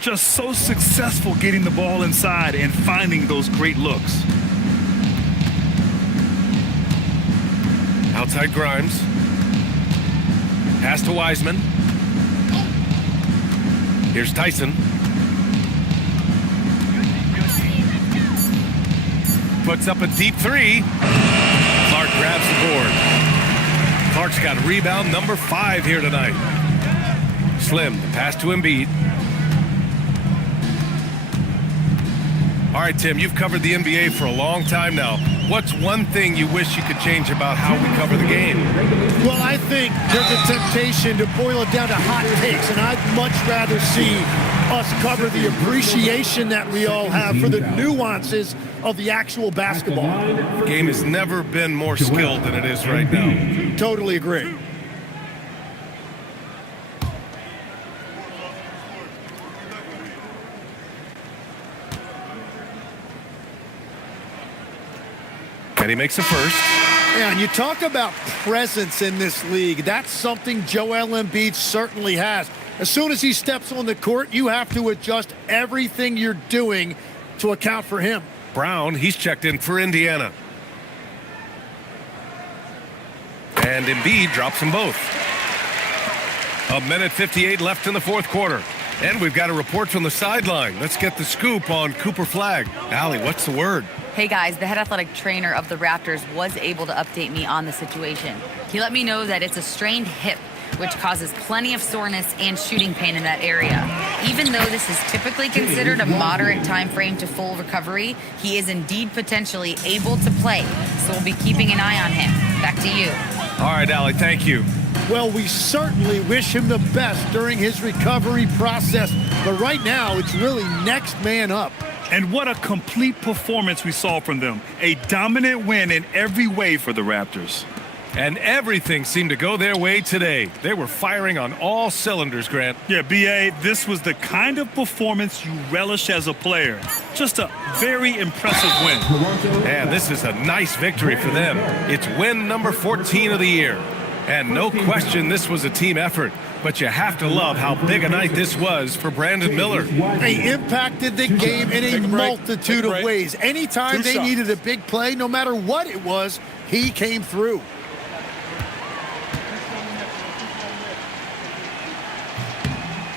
Just so successful getting the ball inside and finding those great looks. Outside Grimes. Pass to Wiseman. Here's Tyson. Puts up a deep 3. Clark grabs the board. Clark's got rebound number 5 here tonight. Slim, the pass to Embiid. All right, Tim, you've covered the NBA for a long time now. What's one thing you wish you could change about how we cover the game? Well, I think there's a temptation to boil it down to hot takes, and I'd much rather see us cover the appreciation that we all have for the nuances of the actual basketball. The game has never been more skilled than it is right now. Totally agree. And he makes a first. Yeah, and you talk about presence in this league. That's something Joel Embiid certainly has. As soon as he steps on the court, you have to adjust everything you're doing to account for him. Brown, he's checked in for Indiana. And Embiid drops them both. 1:58 left in the fourth quarter. And we've got a report from the sideline. Let's get the scoop on Cooper Flagg. Allie, what's the word? Hey guys, the head athletic trainer of the Raptors was able to update me on the situation. He let me know that it's a strained hip, which causes plenty of soreness and shooting pain in that area. Even though this is typically considered a moderate time frame to full recovery, he is indeed potentially able to play. So we'll be keeping an eye on him. Back to you. All right, Allie, thank you. Well, we certainly wish him the best during his recovery process. But right now, it's really next man up. And what a complete performance we saw from them. A dominant win in every way for the Raptors. And everything seemed to go their way today. They were firing on all cylinders, Grant. Yeah, B.A., this was the kind of performance you relish as a player. Just a very impressive win. And this is a nice victory for them. It's win number 14 of the year. And no question this was a team effort. But you have to love how big a night this was for Brandon Miller. They impacted the game in a multitude of ways. Anytime they needed a big play, no matter what it was, he came through.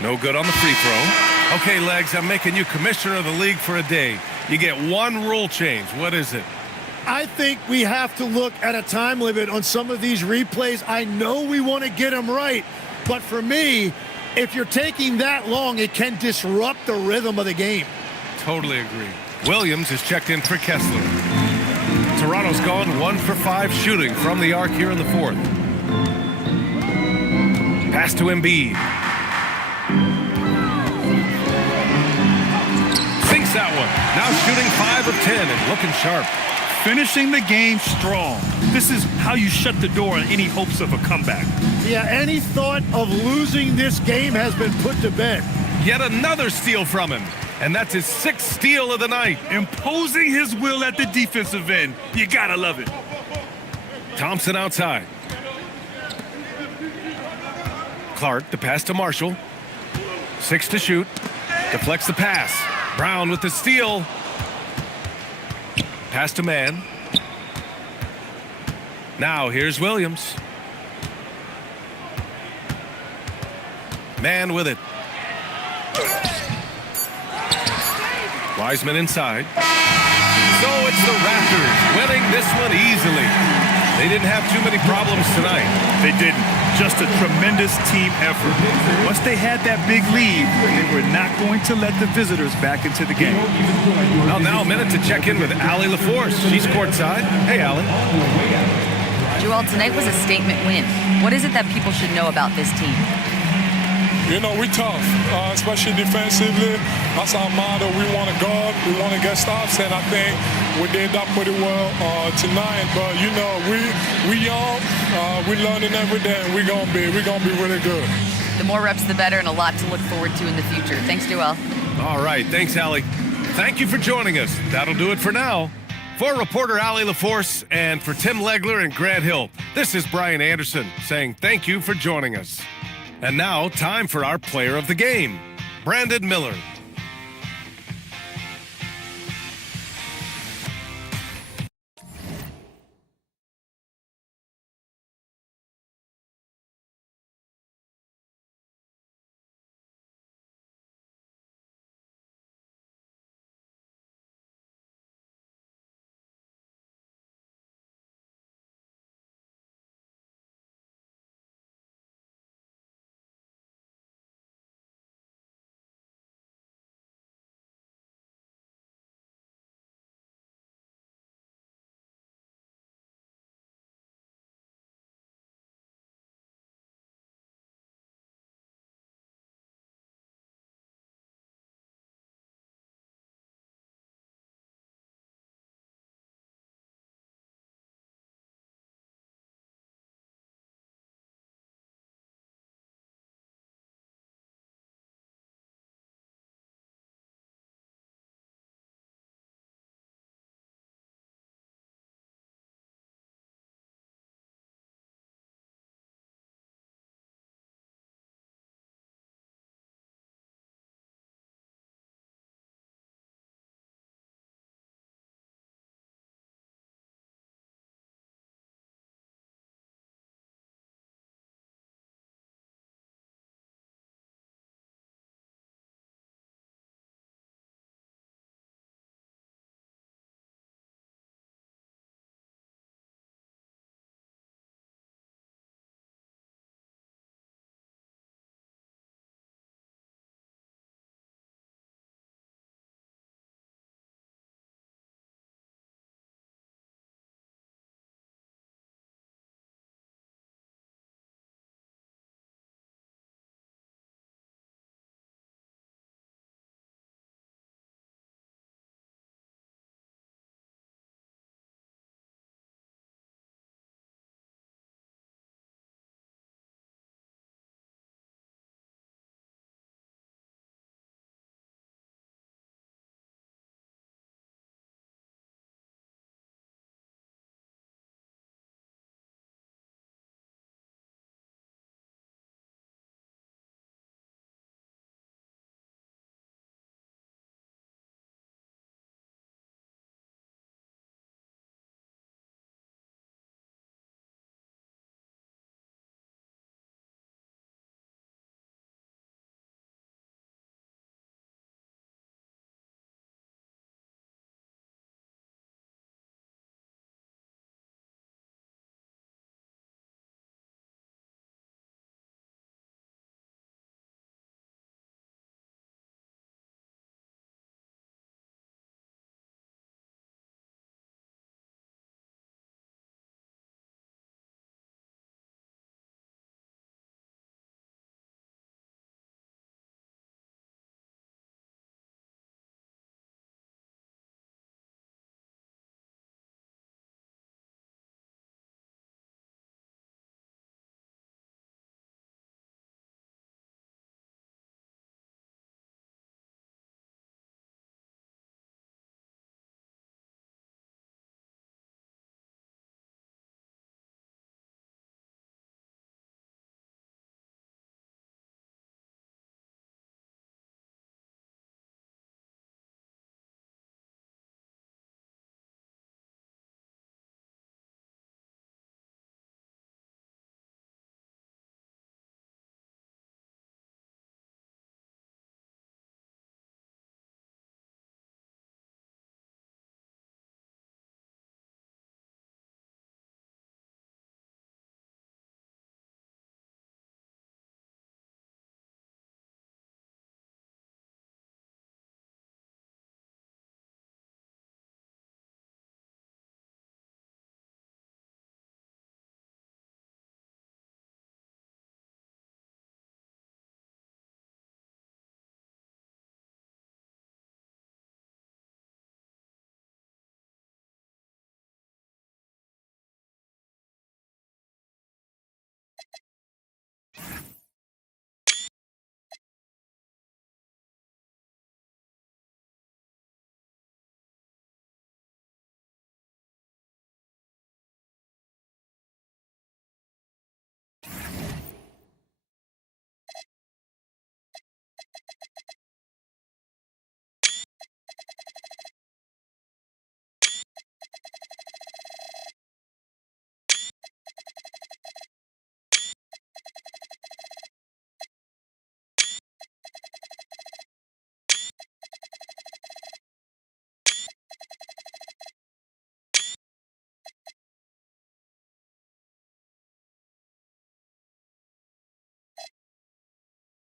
No good on the free throw. Okay, Legs, I'm making you commissioner of the league for a day. You get one rule change. What is it? I think we have to look at a time limit on some of these replays. I know we want to get them right, but for me, if you're taking that long, it can disrupt the rhythm of the game. Totally agree. Williams is checked in for Kessler. Toronto's gone 1 for 5 shooting from the arc here in the fourth. Pass to Embiid. Sinks that one. Now shooting 5 of 10 and looking sharp. Finishing the game strong. This is how you shut the door on any hopes of a comeback. Yeah, any thought of losing this game has been put to bed. Yet another steal from him. And that's his 6th steal of the night. Imposing his will at the defensive end. You gotta love it. Thompson outside. Clark, the pass to Marshall. 6 to shoot. Deflects the pass. Brown with the steal. Pass to Mann. Now here's Williams. Mann with it. Wiseman inside. So it's the Raptors winning this one easily. They didn't have too many problems tonight. They didn't. Just a tremendous team effort. Once they had that big lead, they were not going to let the visitors back into the game. Well, now a minute to check in with Allie LaForce. She's courtside. Hey, Allie. Joel, tonight was a statement win. What is it that people should know about this team? You know, we tough, especially defensively. That's our motto. We want to guard, we want to get stops, and I think we did that pretty well tonight. But you know, we young, we learning every day, and we're gonna be really good. The more reps, the better, and a lot to look forward to in the future. Thanks, Joel. All right, thanks, Allie. Thank you for joining us. That'll do it for now. For reporter Allie LaForce and for Tim Legler and Grant Hill, this is Brian Anderson saying thank you for joining us. And now, time for our player of the game, Brandon Miller.